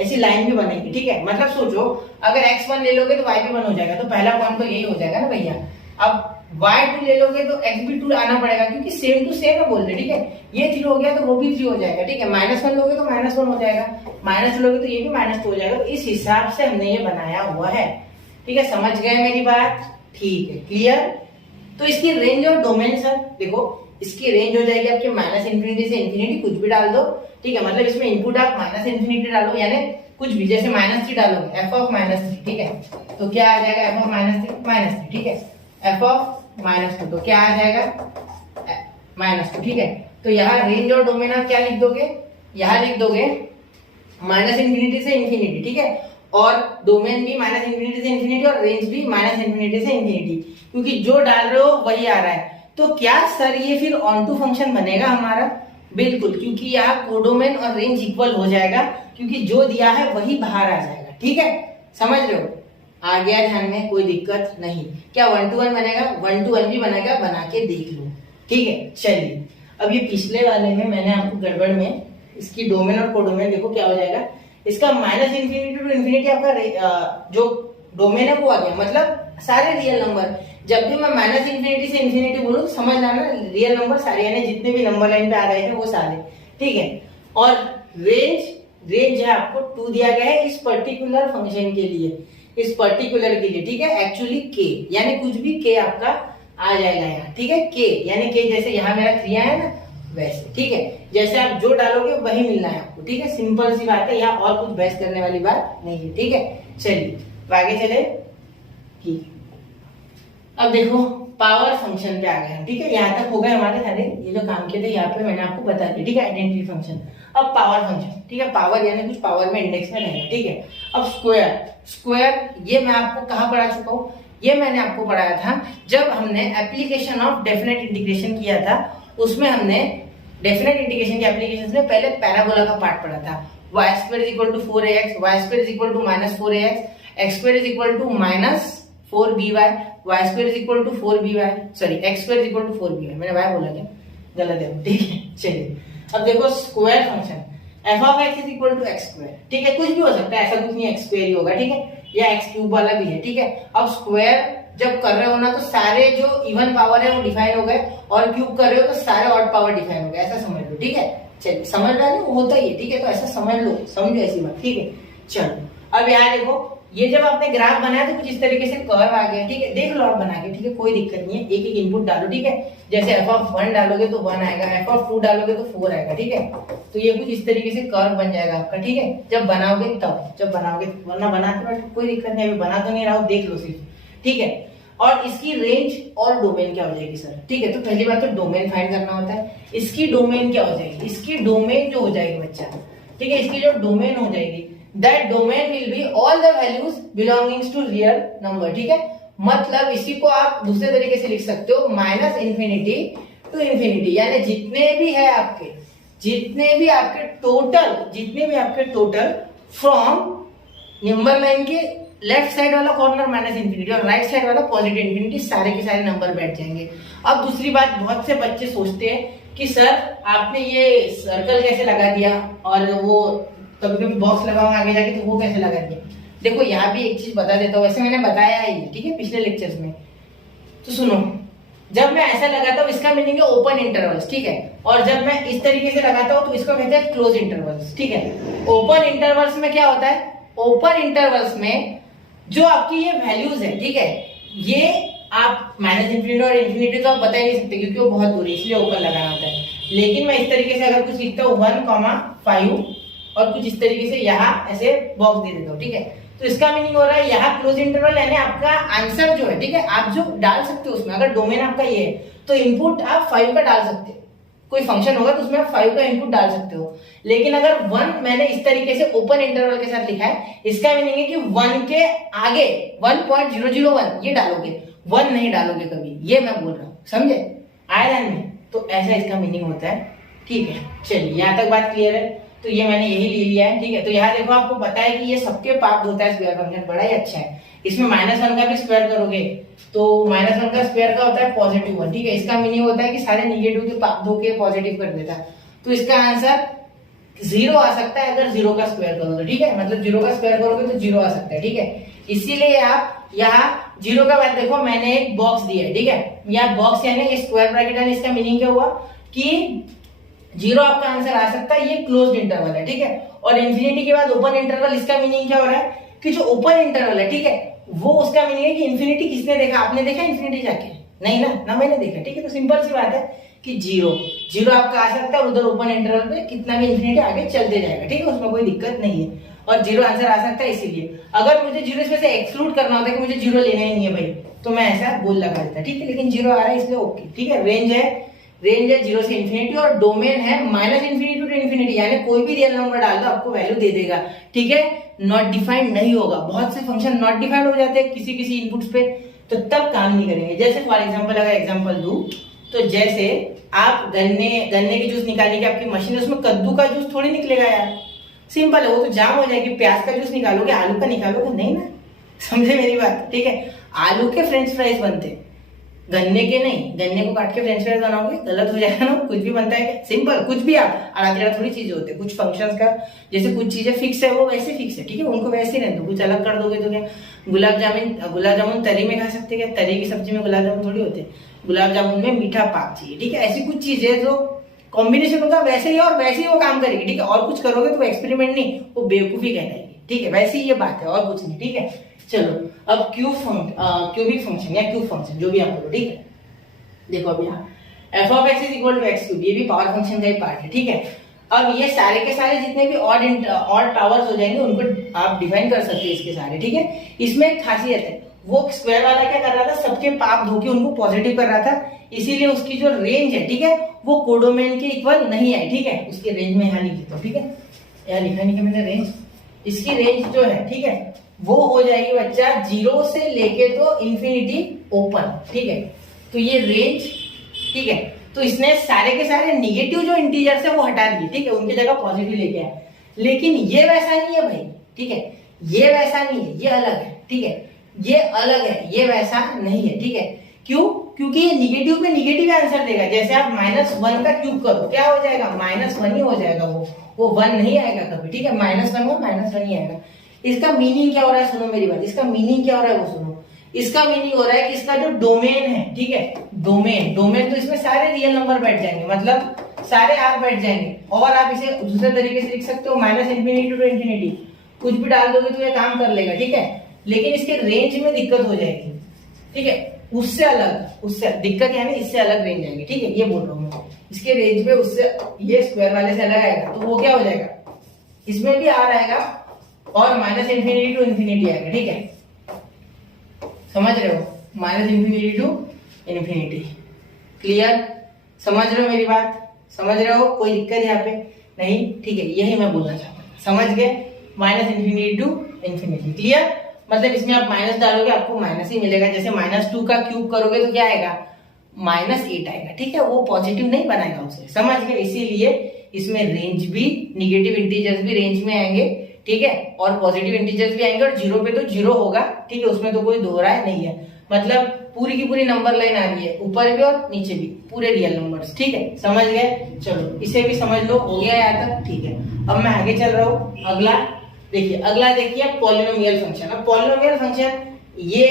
ऐसी लाइन भी बनेगी, ठीक है, मतलब सोचो अगर x1 ले लोगे तो y भी 1 हो जाएगा, तो पहला पॉइंट तो यही हो जाएगा ना भैया। अब y2 ले लोगे तो x भी 2 आना पड़ेगा, क्योंकि सेम टू सेम है बोलते, ठीक है, ये 3 हो गया तो वो भी 3 हो जाएगा, ठीक है, -1 लोगे तो -1 हो जाएगा, -2 लोगे तो ये भी -2 हो जाएगा, तो इस हिसाब से हमने ये बनाया हुआ है, ठीक है, समझ गए मेरी बात? ठीक है, क्लियर? तो इसकी रेंज और डोमेन सर देखो, इसकी रेंज हो जाएगी आपके -∞ से ∞, कुछ भी डाल दो, ठीक है, मतलब इसमें इनपुट आप -∞ डालो, यानी कुछ भी, जैसे -3 डालोगे, f ऑफ -3, ठीक है, तो क्या आ जाएगा, f ऑफ -3, ठीक है, f ऑफ -2, तो क्या आ जाएगा, -2, ठीक है, तो यहाँ रेंज और डोमेन आप क्या लिख दोगे, यहाँ लिख दोगे -∞ से ∞, ठीक है, और डोमेन भी -∞ से ∞, और रेंज भी -∞ से ∞, क्योंकि जो डाल रहे हो वही आ रहा है। तो क्या सर ये फिर ऑन टू फंक्शन बनेगा हमारा? बिल्कुल, क्योंकि यहाँ कोडोमेन और रेंज इक्वल हो जाएगा, क्योंकि जो दिया है वही बाहर आ जाएगा, ठीक है, समझ रहे हो, आ गया ध्यान में, कोई दिक्कत नहीं। क्या 1 to 1 बनेगा? 1 to 1 भी बनेगा, बना के देख लो, ठीक है। चलिए, अब ये पिछले वाले में मैंने आपको गड़बड़ में इसकी डोमेन और कोडोमेन देखो क्या हो जाएगा, इसका -∞ to ∞ आपका जो डोमेन है वो आ गया, मतलब सारे रियल नंबर। जब भी मैं माइनस इन्फिनिटी से इन्फिनिटी बोलूँ तो समझ लाना रियल नंबर सारे, यानी जितने भी नंबर लाइन पे आ रहे हैं वो सारे, ठीक है। और रेंज है आपको 2 दिया गया है इस पर्टिकुलर फंक्शन के लिए, इस पर्टिकुलर के लिए, ठीक है। एक्चुअली के यानी कुछ भी के आपका आ जाएगा यहाँ, ठीक है। के यानी के जैसे यहाँ मेरा क्रिया है ना वैसे, ठीक है। जैसे आप जो डालोगे वही मिलना है आपको, ठीक है। सिंपल सी बात है, यहाँ और कुछ बहस करने वाली बात नहीं है, ठीक है। चलिए आगे चले, ठीक। अब देखो पावर फंक्शन पे आ गए हैं, ठीक है। यहाँ तक हो गए हमारे सारे ये जो काम किए थे, यहाँ पे मैंने आपको बता दिया, ठीक है, आइडेंटिटी फंक्शन। अब पावर फंक्शन, ठीक है। पावर यानी कुछ पावर में इंडेक्स में रहेगा, ठीक है। अब स्क्वायर ये मैं आपको कहाँ पढ़ा चुका हूँ, ये मैंने आपको पढ़ाया था जब हमने एप्लीकेशन ऑफ डेफिनेट इंटीग्रेशन किया था। उसमें हमने डेफिनेट इंटीग्रेशन के एप्लीकेशन में पहले पैराबोला का पार्ट पढ़ा था। y square is equal to 4ax, y square is equal to minus 4ax, x square is equal to minus 4by, y square is equal to 4by, sorry x square is equal to 4by, मैंने y बोला क्या, गलत है, ठीक है। चलिए अब देखो square function f of x is equal to x square, ठीक है। कुछ भी हो सकता है, ऐसा कुछ नहीं x square ही होगा, ठीक है, या x cube वाला भी है, ठीक है। अब स्क्वायर जब कर रहे हो ना तो सारे जो इवन पावर है वो डिफाइन हो गए, और क्यूब कर रहे हो तो सारे ऑड पावर डिफाइन हो गए, ऐसा समझ लो, ठीक है। चलिए समझ रहे हो, होता ही है, ठीक है। तो ऐसा समझ लो, समझो ऐसी बात, ठीक है। चलो अब यहाँ देखो, ये जब आपने ग्राफ बनाया तो कुछ इस तरीके से कर्व आ गया, ठीक है। देख लो आप बना के, ठीक है, कोई दिक्कत नहीं है। एक एक इनपुट डालो, ठीक है। जैसे f(1) डालोगे तो 1 आएगा, f(2) डालोगे तो 4 आएगा, ठीक है। तो ये कुछ इस तरीके से कर्व बन जाएगा आपका, ठीक है। जब बनाओगे तब, जब बनाओगे, वरना बनाते कोई दिक्कत नहीं, अभी बना तो नहीं रहा हूं, देख लो सिर्फ, ठीक है। और इसकी रेंज और डोमेन क्या हो जाएगी सर, ठीक है। तो पहली बात तो डोमेन फाइंड करना होता है। इसकी डोमेन क्या हो जाएगी, इसकी डोमेन जो हो जाएगी बच्चा, ठीक है, इसकी जो डोमेन हो जाएगी, that domain will be all the values belonging to real number, ठीक है। मतलब इसी को आप दूसरे तरीके से लिख सकते हो, माइनस इन्फिनिटी टू इन्फिनिटी, यानी जितने भी आपके टोटल फ्रॉम नंबर लाइन के लेफ्ट साइड वाला कॉर्नर माइनस इन्फिनिटी और राइट साइड वाला पॉजिटिव इन्फिनिटी, सारे के सारे नंबर बैठ जाएंगे। अब दूसरी बात, बहुत से बच्चे सोचते हैं कि सर आपने ये सर्कल कैसे लगा दिया, और वो कभी कभी बॉक्स लगा हुआ आगे जाके, तो वो कैसे लगा दिया। देखो यहाँ भी एक चीज बता देता हूँ, वैसे मैंने बताया ही, ठीक है, पिछले लेक्चर्स में। तो सुनो, जब मैं ऐसा लगाता हूँ इसका मीनिंग है ओपन इंटरवल्स, ठीक है। और जब मैं इस तरीके से लगाता हूँ तो इसको कहते हैं क्लोज इंटरवल्स, ठीक है। ओपन इंटरवल्स में क्या होता है, ओपन इंटरवल्स में जो आपकी ये वैल्यूज है, ठीक है, ये आप माइनस इन्फिनिटी और इन्फिनिटी तो आप बता ही नहीं सकते क्योंकि वो बहुत दूर है, इसलिए ओपन लगाना होता है। लेकिन मैं इस तरीके से अगर कुछ लिखता हूँ 1,5 और कुछ इस तरीके से यहाँ ऐसे बॉक्स दे देता हूँ, ठीक है। तो इसका मीनिंग हो रहा है यहाँ क्लोज इंटरवल, यानी आपका आंसर जो है, ठीक है, आप जो डाल सकते हो उसमें, अगर डोमेन आपका ये है तो इनपुट आप 5 का डाल सकते हो। कोई फंक्शन होगा तो उसमें आप 5 का इनपुट डाल सकते हो। लेकिन अगर 1 मैंने इस तरीके से ओपन इंटरवल के साथ लिखा है, इसका मीनिंग है कि 1 के आगे 1.001 ये डालोगे, 1 नहीं डालोगे कभी, ये मैं बोल रहा हूँ, समझे, आया ध्यान में। तो ऐसा इसका मीनिंग होता है, ठीक है। चलिए यहाँ तक बात क्लियर है, तो ये मैंने यही ले लिया है, ठीक है। तो यहाँ देखो आपको पता है कि ये सबके पार्ट होता है स्क्वायर फंक्शन, बड़ा ही अच्छा है। इसमें -1 का भी स्क्वायर करोगे तो -1 का स्क्वायर का होता है +1, ठीक है। इसका मीनिंग होता है कि सारे निगेटिव के दो के पॉजिटिव कर देता है, तो इसका आंसर 0 आ सकता है अगर 0 का स्क्वायर करोगे, ठीक है। मतलब 0 का स्क्वायर करोगे तो 0 आ सकता है, ठीक है। इसीलिए आप यहाँ 0 का बाद देखो मैंने एक बॉक्स दिया है, ठीक है। यहाँ बॉक्स यानी स्क्वायर ब्रैकेट है, इसका मीनिंग क्या हुआ कि 0 आपका आंसर आ सकता है, ये क्लोज्ड इंटरवल है, ठीक है। और इन्फिनिटी के बाद ओपन इंटरवल, इसका मीनिंग क्या हो रहा है कि जो ओपन इंटरवल है, ठीक है, वो उसका मीनिंग है कि इन्फिनिटी किसने देखा, आपने देखा इन्फिनिटी जाके, नहीं ना मैंने देखा, ठीक है। तो सिंपल सी बात है कि 0 आपका आ सकता है, और उधर ओपन इंटरवल पे कितना भी इन्फिनिटी आगे चलते जाएगा, ठीक है, उसमें कोई दिक्कत नहीं है। और 0 आंसर आ सकता है, इसीलिए अगर मुझे 0 इसमें से एक्सक्लूड करना होता है कि मुझे 0 लेना ही नहीं है भाई, तो मैं ऐसा बोल लगा देता, ठीक है। लेकिन 0 आ रहा है इसलिए ओके, ठीक है। रेंज है 0 से इन्फिनिटी, और डोमेन है -इन्फिनिटी टू इन्फिनिटी, यानी कोई भी रियल नंबर डाल दो आपको वैल्यू दे देगा, ठीक है। नॉट डिफाइंड नहीं होगा, बहुत से फंक्शन नॉट डिफाइंड हो जाते हैं किसी इनपुट्स पे, तो तब काम नहीं करेंगे। जैसे फॉर एग्जांपल अगर एग्जांपल दूं तो जैसे आप गन्ने की जूस निकालने की आपकी मशीन है, उसमें कद्दू का जूस थोड़ी निकलेगा यार, सिंपल है, वो तो जाम हो जाएगी। प्याज का जूस निकालोगे, आलू का निकालोगे नहीं ना, समझे मेरी बात, ठीक है। आलू के फ्रेंच फ्राइज बनते, गन्ने के नहीं, गन्ने को काट के फ्रेंच फ्राइज बनाओगे गलत हो जाएगा ना, कुछ भी बनता है क्या, सिंपल कुछ भी आप आड़ा टेढ़ा थोड़ी चीजें होते हैं, कुछ फंक्शंस का जैसे कुछ चीजें फिक्स है वो वैसे फिक्स है, ठीक है, उनको वैसे ही रहने दो, कुछ अलग कर दोगे तो क्या, गुलाब जामुन तरी में खा सकते क्या, तरी की सब्जी में गुलाब जामुन थोड़ी होते, गुलाब जामुन में मीठा पाक चाहिए, ठीक है, ऐसी कुछ चीजें जो कॉम्बिनेशन होगा वैसे ही और वैसे ही वो काम करेगी, ठीक है, और कुछ करोगे तो एक्सपेरिमेंट नहीं, वो बेवकूफी कहलाएगी, ठीक है, वैसे ही ये बात है और कुछ नहीं, ठीक है। चलो अब क्यूबिक फंक्शन या क्यूब फंक्शन जो भी आप बोलो, ठीक है, देखो अब यहाँ F of X is equal to X cube, ये भी पावर फंक्शन का ही पार्ट है, ठीक है। अब ये सारे के सारे जितने भी ऑड टावर्स हो जाएंगे उनको आप डिफाइन कर सकते हैं इसके सारे, ठीक है। इसमें एक खासियत है, वो स्क्वायर वाला क्या कर रहा था, सबके पाप धो के उनको पॉजिटिव कर रहा था, इसीलिए उसकी जो रेंज है, ठीक है, वो कोडोमेन के इक्वल नहीं है, ठीक है, उसकी रेंज में यहाँ लिख देता हूँ, ठीक है, यहाँ लिखा नहीं कि मैंने रेंज, इसकी रेंज जो है, ठीक है, वो हो जाएगी बच्चा 0 से लेके तो इंफिनिटी ओपन, ठीक है, तो ये रेंज, ठीक है, तो इसने सारे के सारे निगेटिव जो इंटीजर्स है वो हटा दिए, ठीक है, उनकी जगह पॉजिटिव लेके आया, लेकिन ये वैसा नहीं है भाई, ठीक है, ये वैसा नहीं है, ये अलग है, ठीक है, ये अलग है, ये वैसा नहीं है, ठीक है, क्यों, क्योंकि ये निगेटिव पे निगेटिव आंसर देगा, जैसे आप -1 का क्यूब करो क्या हो जाएगा, -1 ही हो जाएगा, वो 1 नहीं आएगा कभी, ठीक है, -1 वो -1 ही आएगा। इसका मीनिंग क्या हो रहा है, सुनो मेरी बात, इसका मीनिंग क्या हो रहा है वो सुनो, इसका मीनिंग हो रहा है कि इसका जो डोमेन है, ठीक है, डोमेन तो इसमें सारे रियल नंबर बैठ जाएंगे, मतलब सारे आर बैठ जाएंगे, और आप इसे दूसरे तरीके से लिख सकते हो -इंफिनिटी टू इंफिनिटी, कुछ भी डाल दोगे तो ये काम कर लेगा, ठीक है, लेकिन इसके रेंज में दिक्कत हो जाएगी, ठीक है, उससे अलग, उससे दिक्कत यानी इससे अलग रेंज आएगी, ठीक है, ये बोल रहा हूँ मैं, इसके रेंज में उससे ये स्क्वायर वाले से अलग आएगा, तो वो क्या हो जाएगा, इसमें भी आर आएगा और -इंफिनिटी टू इंफिनिटी आएगा, ठीक है, समझ रहे हो, -इंफिनिटी टू इंफिनिटी, क्लियर, समझ रहे हो मेरी बात, समझ रहे हो, कोई दिक्कत यहाँ पे नहीं, ठीक है, यही मैं बोलना चाहता हूँ, समझ गए, -इंफिनिटी टू इंफिनिटी, क्लियर, मतलब इसमें आप माइनस डालोगे आपको माइनस ही मिलेगा, जैसे -2 का क्यूब करोगे तो क्या आएगा, -8 आएगा, ठीक है, वो पॉजिटिव नहीं बनाएगा उसे, समझ गए, इसीलिए इसमें रेंज भी, निगेटिव इंटीजर्स भी रेंज में आएंगे, ठीक है, और पॉजिटिव इंटीजर्स भी आएंगे, और 0 पे तो 0 होगा, ठीक है, उसमें तो कोई दो राय नहीं है, मतलब पूरी की पूरी नंबर लाइन आ रही है, ऊपर भी और नीचे भी पूरे रियल नंबर्स, ठीक है, समझ गए, चलो इसे भी समझ लो, हो गया यहाँ तक, ठीक है। अब मैं आगे चल रहा हूँ, अगला देखिए पॉलिनोमियल फंक्शन। अब पॉलिनोमियल फंक्शन ये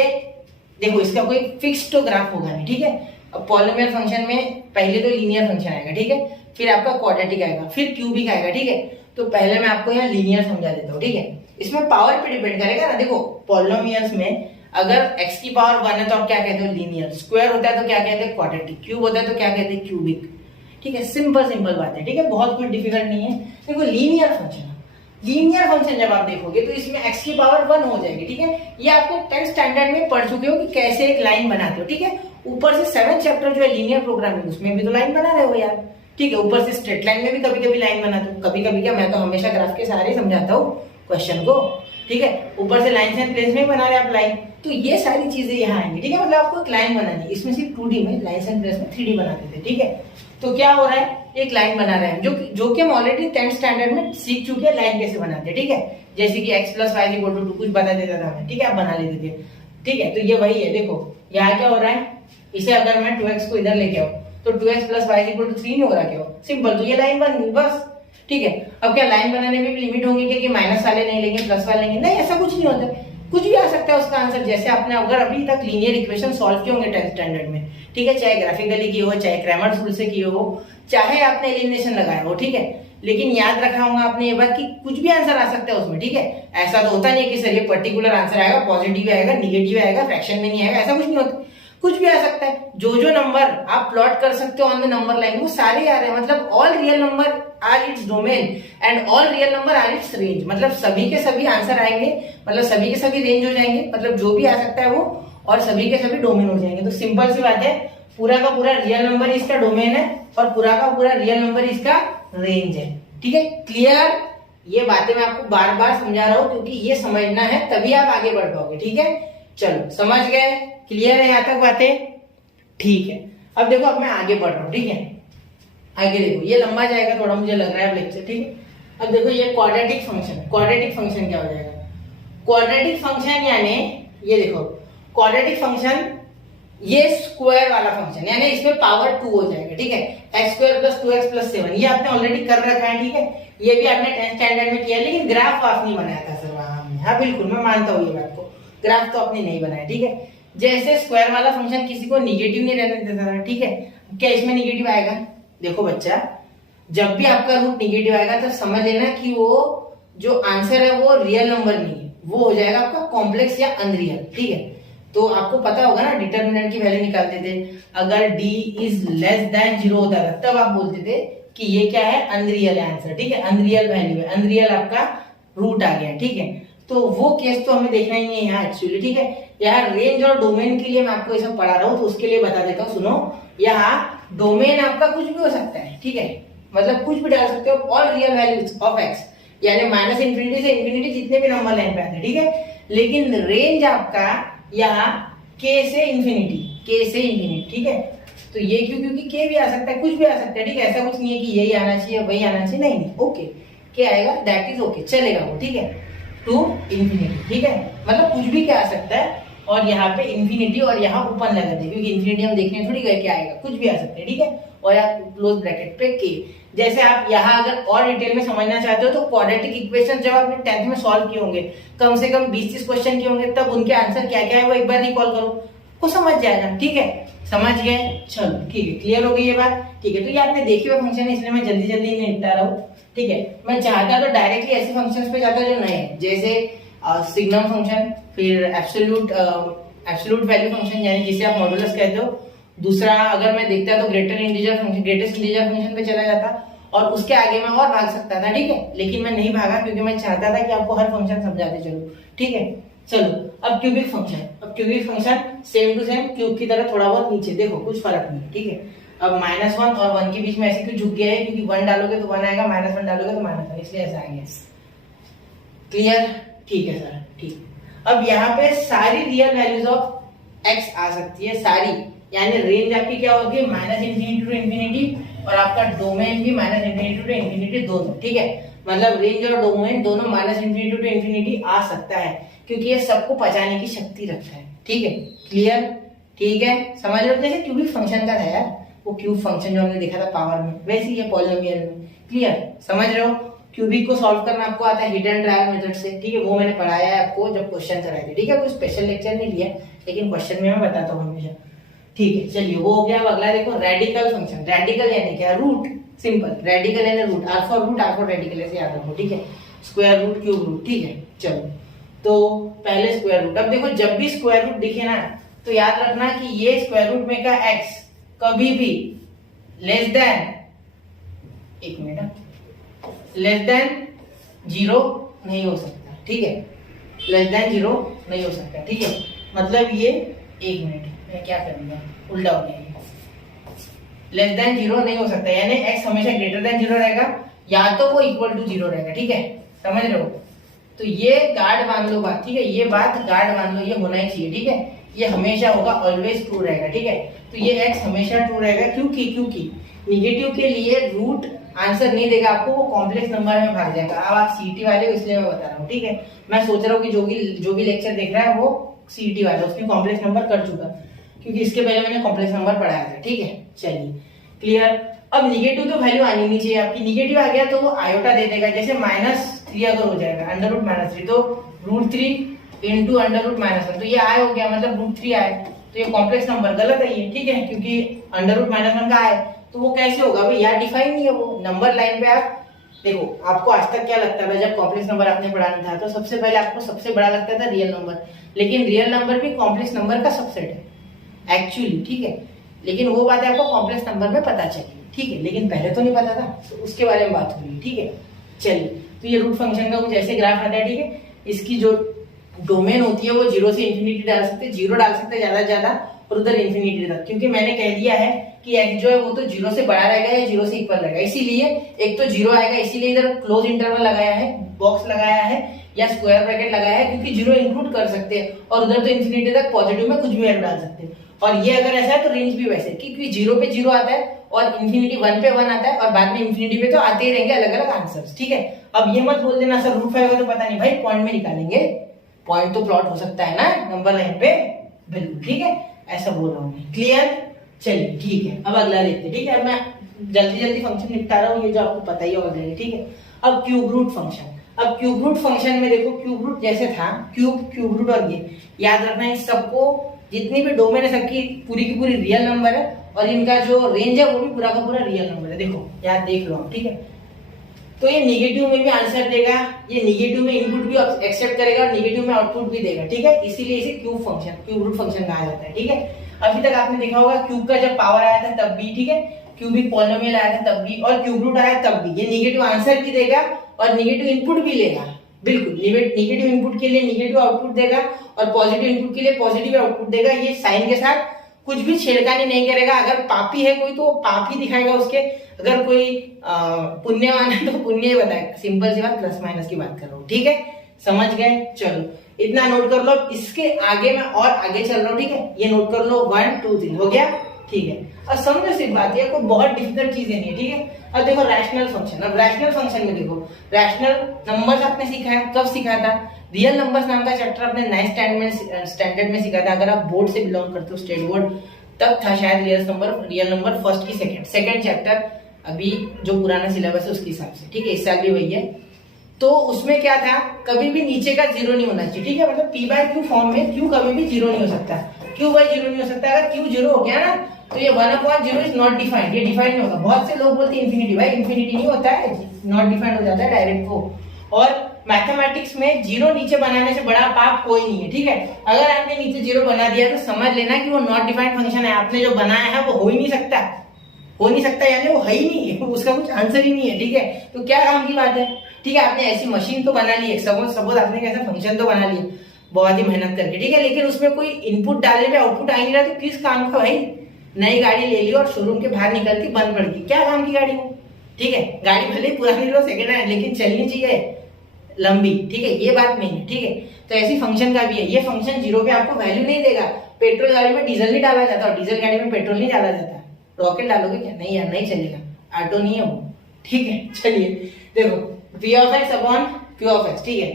देखो, इसका कोई फिक्स्ड तो ग्राफ होगा नहीं, ठीक है, अब पॉलिनोमियल फंक्शन में पहले तो लीनियर फंक्शन आएगा, ठीक है, फिर आपका क्वाड्रेटिक आएगा, फिर क्यूबिक आएगा, ठीक है, तो पहले मैं आपको यहाँ लीनियर समझा देता हूँ, ठीक है, इसमें पावर पे डिपेंड करेगा ना, देखो पॉलिनोमियल्स में अगर x की पावर 1 है तो आप क्या कहते हो, लीनियर, स्क्वायर होता है तो क्या कहते हैं, क्वाड्रेटिक, क्यूब होता है तो क्या कहते हैं, क्यूबिक, ठीक है, सिंपल बात है, ठीक है, बहुत कुछ डिफिकल्ट नहीं है। देखो लीनियर फंक्शन जब आप देखोगे तो इसमें x की पावर 1 हो जाएगी, ठीक है, ये आपको 10th स्टैंडर्ड में पढ़ चुके हो कि कैसे एक लाइन बनाते हो, ठीक है, ऊपर से 7th चैप्टर जो है लीनियर प्रोग्रामिंग, उसमें भी तो लाइन बना रहे हो यार, ठीक है, ऊपर से स्ट्रेट लाइन में भी कभी कभी लाइन बनाते हो, कभी कभी क्या, मैं तो हमेशा ग्राफ के सहारे समझाता हूँ क्वेश्चन को, ठीक है, ऊपर से लाइन एंड प्लेस में बना रहे आप लाइन, तो ये सारी चीजें यहाँ आएंगी, ठीक है, मतलब आपको एक लाइन बनानी है, इसमें सिर्फ 2D में, लाइन एंड प्लेस में 3D बनाते थे, ठीक है, तो क्या हो रहा है, एक लाइन बना रहे हैं जो कि हम ऑलरेडी 10th स्टैंडर्ड में सीख चुके हैं लाइन कैसे बनाते हैं, ठीक है, जैसे कि x + y = 2 कुछ बता देता था मैं, ठीक है, आप बना लेते थे, ठीक है, तो ये वही है, देखो यहाँ क्या हो रहा है, इसे अगर मैं 2x को इधर लेके आऊँ तो 2x + y = 3 नहीं हो रहा, क्या सिंपल, तो ये लाइन बन गई बस, ठीक है। अब क्या लाइन बनाने में भी लिमिट होंगी कि माइनस वाले नहीं लेंगे प्लस वाले लेंगे, नहीं, ऐसा कुछ नहीं होता, कुछ भी आ सकता है उसका आंसर, जैसे आपने अगर अभी तक लीनियर इक्वेशन सॉल्व किए होंगे 10th स्टैंडर्ड में, ठीक है, चाहे ग्राफिकली किए हो, चाहे क्रैमर्स रूल से किए हो, चाहे आपने एलिमिनेशन लगाया हो, ठीक है, लेकिन याद रखा होगा आपने ये बात कि कुछ भी आंसर आ सकता है उसमें, ठीक है, ऐसा तो होता नहीं है कि सर ये पर्टिकुलर आंसर आएगा, पॉजिटिव आएगा, निगेटिव आएगा, फ्रैक्शन में नहीं आएगा, ऐसा कुछ नहीं होता, कुछ भी आ सकता है, जो नंबर आप प्लॉट कर सकते हो ऑन द नंबर लाइन वो सारे आ रहे हैं, मतलब all real number are its domain and all real number are its range, मतलब सभी के सभी आंसर आएंगे, मतलब सभी के सभी रेंज हो जाएंगे, मतलब जो भी आ सकता है वो, और सभी के सभी डोमेन हो जाएंगे, तो सिंपल सी बात है, पूरा का पूरा रियल नंबर इसका डोमेन है और पूरा का पूरा रियल नंबर इसका रेंज है, ठीक है, क्लियर, ये बातें मैं आपको बार बार समझा रहा हूं क्योंकि ये समझना है तभी आप आगे बढ़ पाओगे, ठीक है, चलो समझ गए, क्लियर है यहाँ तक बातें, ठीक है। अब देखो, अब मैं आगे बढ़ रहा हूँ, ठीक है, आगे देखो, ये लंबा जाएगा थोड़ा, मुझे लग रहा है लेक्चर, ठीक है। अब देखो ये क्वाड्रेटिक फंक्शन क्या हो जाएगा, क्वाड्रेटिक फंक्शन यानी ये देखो, क्वाड्रेटिक फंक्शन ये स्क्वायर वाला फंक्शन, यानी इसमें पावर 2 हो जाएगा, ठीक है। X square plus 2x plus 7 ये आपने ऑलरेडी कर रखा है, ठीक है। ये भी आपने 10th स्टैंडर्ड में किया, लेकिन ग्राफ आप नहीं बनाया था सर वहां हमने। हाँ बिल्कुल, मैं मानता हूँ ये बात को, ग्राफ तो आपने नहीं बनाया, ठीक है। जैसे स्क्वायर वाला फंक्शन किसी को निगेटिव नहीं रहने देता था, ठीक है। क्या इसमें निगेटिव आएगा? देखो बच्चा, जब भी आपका रूट निगेटिव आएगा तो समझ लेना कि वो जो आंसर है वो रियल नंबर नहीं है, वो हो जाएगा आपका कॉम्प्लेक्स या अनरियल, ठीक है। तो आपको पता होगा ना, डिटर्मिनेंट की वैल्यू निकालते थे, अगर d इज लेस देन 0 होता था तब आप बोलते थे कि ये क्या है, अनरियल आंसर, ठीक है, अनरियल वैल्यू है, अनरियल आपका रूट आ गया, ठीक है। तो वो केस तो हमें देखना ही नहीं है यहाँ एक्चुअली, ठीक है। यहाँ रेंज और डोमेन के लिए मैं आपको ये सब पढ़ा रहा हूँ, तो उसके लिए बता देता हूँ, सुनो। यहाँ डोमेन आपका कुछ भी हो सकता है, ठीक है, मतलब कुछ भी डाल सकते हो, all real values of x, यानी माइनस इंफिनिटी से इंफिनिटी जितने भी नंबर लाइन पे आते हैं, ठीक है। लेकिन रेंज आपका यहाँ k से इंफिनिटी, k से इंफिनिटी, ठीक है। तो ये क्यों? क्योंकि k भी आ सकता है, कुछ भी आ सकता है, ठीक है। ऐसा कुछ नहीं है कि यही आना चाहिए वही आना चाहिए, नहीं नहीं, ओके क्या आएगा, दैट इज ओके, चलेगा वो, ठीक है, टू इंफिनिटी, ठीक है। मतलब कुछ भी क्या आ सकता है, और यहाँ पे इंफिनिटी और यहाँ ओपन लगा दे, क्योंकि इंफिनिटी हम देखने थोड़ी गए क्या आएगा, कुछ भी आ सकता है, ठीक है। और यहाँ क्लोज ब्रैकेट पे k। जैसे आप यहाँ अगर और डिटेल में समझना चाहते हो तो क्वाड्रेटिक इक्वेशन जब आपने 10th में सॉल्व किए होंगे, कम से कम 20-30 क्वेश्चन किए होंगे, तब उनके आंसर क्या क्या है वो एक बार रिकॉल करो, को समझ जाएगा, ठीक है। समझ गए? चलो ठीक है, क्लियर हो गई ये बात, ठीक है। तो ये आपने देखे हुए फंक्शन है, इसलिए मैं जल्दी जल्दी निपटा रहा हूँ, ठीक है। मैं चाहता तो डायरेक्टली ऐसे फंक्शंस पे जाता जो नए हैं, जैसे सिग्नम फंक्शन, फिर एब्सोल्यूट वैल्यू फंक्शन, यानी जिसे आप मॉडुलस कहते हो। दूसरा अगर मैं देखता तो ग्रेटेस्ट इंटीजर फंक्शन पे चला जाता, और उसके आगे मैं और भाग सकता था, ठीक है। लेकिन मैं नहीं भागा, क्योंकि मैं चाहता था कि आपको हर फंक्शन समझाते चलो, ठीक है। चलो अब cubic function same to same cube की तरह थोड़ा बहुत नीचे, देखो कुछ फर्क नहीं, ठीक है। अब -1 और 1 के बीच में ऐसे क्यों झुक गया है? क्योंकि 1 डालोगे तो 1 आएगा, -1 डालोगे तो -1, इसलिए ऐसा आ गया। क्लियर? ठीक है सर, ठीक। अब यहाँ पे सारी रियल वैल्यूज ऑफ x आ सकती है, सारी, यानी रेंज आपकी क्या होगी, -इंफिनिटी टू इंफिनिटी, और आपका डोमेन भी -इंफिनिटी टू इंफिनिटी दोनों, ठीक है। मतलब रेंज और डोमेन दोनों -इंफिनिटी टू इंफिनिटी आ सकता है, क्योंकि ये सबको पचाने की शक्ति रखता है, ठीक है। क्लियर? ठीक है, समझ रहे हो? जैसे क्यूबिक फंक्शन का था यार, वो क्यूब फंक्शन जो हमने देखा था पावर में, वैसे ही है पॉलिनोमियल में। क्लियर? समझ रहे हो? क्यूबिक को सॉल्व करना आपको आता है हिडन ट्रायल मेथड से, ठीक है। वो मैंने पढ़ाया है आपको जब क्वेश्चन कराए थे, ठीक है। कोई स्पेशल लेक्चर नहीं लिया, लेकिन क्वेश्चन में मैं बताता हूँ हमेशा, ठीक है। चलिए वो हो गया। अब अगला देखो, रेडिकल फंक्शन। रेडिकल यानी क्या? Root, simple. रेडिकल यानी root, R for root, R for radical, ऐसे याद रखो, ठीक है। स्क्वायर रूट, क्यूब रूट, ठीक है। चलो तो पहले स्क्वायर रूट। अब देखो जब भी स्क्वायर रूट दिखे ना, तो याद रखना कि ये स्क्वायर रूट में का x कभी भी लेस देन, एक मिनट, लेस देन 0 नहीं हो सकता, ठीक है। लेस देन 0 नहीं हो सकता, ठीक है। मतलब ये, एक मिनट, मैं क्या करूंगा, उल्टा हो गया, लेस देन 0 नहीं हो सकता, यानी x हमेशा ग्रेटर देन 0 रहेगा, या तो वो इक्वल टू 0 रहेगा, ठीक है। समझ रहे हो? तो ये गार्ड बांध लो बात, ठीक है। ये बात गार्ड बांध लो, ये होना ही चाहिए, ठीक है। ये हमेशा होगा, ऑलवेज ट्रू रहेगा, ठीक है। तो ये x हमेशा ट्रू रहेगा, क्योंकि निगेटिव के लिए रूट आंसर नहीं देगा आपको, वो कॉम्प्लेक्स नंबर में भाग जाएगा। अब आप सीईटी वाले हो इसलिए मैं बता रहा हूँ, ठीक है। मैं सोच रहा हूँ कि जो भी लेक्चर देख रहा है वो सीईटी वाला, उसने कॉम्प्लेक्स नंबर कर चुका, क्योंकि इसके पहले मैंने कॉम्प्लेक्स नंबर पढ़ाया था, ठीक है। चलिए क्लियर। अब निगेटिव तो वैल्यू आनी नहीं चाहिए आपकी, निगेटिव आ गया तो वो आयोटा दे देगा। जैसे -3 अगर हो जाएगा, √-3, तो √3 इंटू √-1, तो ये आय हो गया, मतलब √3 आए, तो ये कॉम्प्लेक्स नंबर गलत है ये, ठीक है, क्योंकि √-1 का आए, तो वो कैसे होगा भाई, यार डिफाइन नहीं है वो। नंबर लाइन पे आप देखो, आपको आज तक क्या लगता था जब कॉम्प्लेक्स नंबर आपने पढ़ाना था, तो सबसे पहले आपको सबसे बड़ा लगता था रियल नंबर, लेकिन रियल नंबर भी कॉम्प्लेक्स नंबर का सबसेट है एक्चुअली, ठीक है। लेकिन वो बात आपको कॉम्प्लेक्स नंबर में पता चली, ठीक है, लेकिन पहले तो नहीं पता था, तो उसके बारे में बात हुई, ठीक है। चलिए, तो ये रूट फंक्शन का कुछ ऐसे ग्राफ आता है, ठीक है। इसकी जो डोमेन होती है वो 0 से इंफिनिटी डाल सकते हैं, 0 डाल सकते हैं ज्यादा से ज्यादा, और उधर इंफिनिटी तक, क्योंकि मैंने कह दिया है कि x जो है वो तो 0 से बड़ा रहेगा या 0 से इक्वल रहेगा, इसीलिए एक तो 0 आएगा, इसीलिए इधर क्लोज इंटरवल लगाया है, बॉक्स लगाया है या स्क्वायर ब्रैकेट लगाया है, क्योंकि 0 इंक्लूड कर सकते हैं, और उधर तो इंफिनिटी तक पॉजिटिव में कुछ भी वैल्यू डाल सकते हैं। और ये अगर ऐसा है तो रेंज भी वैसे, क्योंकि 0 पे 0 आता है और इंफिनिटी 1 पे 1 आता है, और बाद में इंफिनिटी पे तो आते ही रहेंगे अलग अलग आंसर्स, ठीक है। अब ये मत बोल देना सर √5 का तो पता नहीं, भाई पॉइंट में निकालेंगे, पॉइंट तो प्लॉट हो सकता है ना नंबर लाइन पे, बिल्कुल ठीक है। ऐसा बोल रहा हूँ। क्लियर? चलिए ठीक है, अब अगला देखते हैं। ठीक है, मैं जल्दी जल्दी फंक्शन निपटा रहा हूँ, ये जो आपको पता ही ऑलरेडी। ठीक है, अब क्यूब रूट फंक्शन। अब क्यूब रूट फंक्शन में देखो, क्यूब रूट जैसे था क्यूब रूट और ये याद रखना है, सबको जितनी भी डोमेन है सबकी पूरी की पूरी रियल नंबर है और इनका जो रेंज है वो भी पूरा का पूरा रियल नंबर है। देखो याद देख लो। ठीक है, तो ये निगेटिव में भी आंसर देगा, ये निगेटिव में इनपुट भी एक्सेप्ट करेगा और निगेटिव में आउटपुट भी देगा। ठीक है, इसीलिए इसे क्यूब रूट फंक्शन कहा जाता है। ठीक है, अभी तक आपने देखा होगा क्यूब का जब पावर आया था तब भी, ठीक है, क्यूबिक पॉलिनोमियल आया था तब भी, और क्यूब रूट आया तब भी। ये निगेटिव आंसर भी देगा और निगेटिव इनपुट भी लेगा। बिल्कुल, निगेटिव इनपुट के लिए निगेटिव आउटपुट देगा और पॉजिटिव इनपुट के लिए पॉजिटिव आउटपुट देगा। ये साइन के साथ कुछ भी छेड़खानी नहीं करेगा। अगर पापी है कोई तो वो पाप ही दिखाएगा उसके, अगर कोई पुण्यवान है तो पुण्य ही बताएगा। सिंपल सी बात, प्लस माइनस की बात कर रहा हूँ। ठीक है, समझ गए? चलो इतना नोट कर लो। इसके आगे मैं और आगे चल रहा हूँ। ठीक है, ये नोट कर लो, 1 2 3 हो गया। ठीक है, अब समझो सिर्फ बात, ये कोई बहुत डिफिकल्ट चीजें नहीं है। ठीक है, अब देखो रैशनल फंक्शन। अब रैशनल फंक्शन में देखो, रैशनल नंबर्स आपने सीखा है, कब सीखा था? रियल नंबर्स नाम का चैप्टर आपने 9th स्टैंडर्ड में सीखा था। अगर आप बोर्ड से बिलोंग करते हो, स्टेट बोर्ड, तब था शायद रियल नंबर फर्स्ट की सेकंड चैप्टर, अभी जो पुराना सिलेबस है उसके हिसाब से। ठीक है, इस साल भी वही है। तो उसमें क्या था, कभी भी नीचे का जीरो नहीं होना चाहिए। ठीक है, मतलब पी बाय क्यू फॉर्म में क्यू कभी भी जीरो नहीं हो सकता, क्यू बाय जीरो नहीं हो सकता। अगर क्यू जीरो हो गया ना तो ये 1/0 इज नॉट डिफाइंड, ये डिफाइंड नहीं होगा। बहुत से लोग बोलते हैं इन्फिनिटी, भाई इन्फिनिटी नहीं होता है, नॉट डिफाइंड हो जाता है डायरेक्ट वो। और मैथमेटिक्स में जीरो नीचे बनाने से बड़ा पाप कोई नहीं है। ठीक है, अगर आपने नीचे जीरो बना दिया तो समझ लेना कि वो नॉट डिफाइंड फंक्शन है, आपने जो बनाया है वो हो ही नहीं सकता, यानी वो है ही नहीं है, उसका कुछ आंसर ही नहीं है। ठीक है, तो क्या काम की बात है? ठीक है, आपने ऐसी मशीन तो बना ली है, सपोज आपने कैसा फंक्शन तो बना लिया बहुत ही मेहनत करके। ठीक है, लेकिन उसमें कोई इनपुट डालने पे आउटपुट आ नहीं रहा तो किस काम का भाई? नई गाड़ी ले ली और शोरूम के बाहर निकलती बंद पड़ गई, क्या काम की गाड़ी हो? ठीक है, गाड़ी भले पुरानी लो, सेकंड हैंड, लेकिन चलनी चाहिए लंबी। ठीक है, ये बात नहीं है। ठीक है, तो ऐसी फंक्शन का भी है। ये फंक्शन जीरो पे आपको वैल्यू नहीं देगा। पेट्रोल गाड़ी में डीजल नहीं डाला जाता और डीजल गाड़ी में पेट्रोल नहीं डाला जाता। रॉकेट डालोगे क्या? नहीं यार, नहीं चलेगा, ऑटो नहीं है वो। ठीक है, चलिए देखो, v of x upon q of x। ठीक है,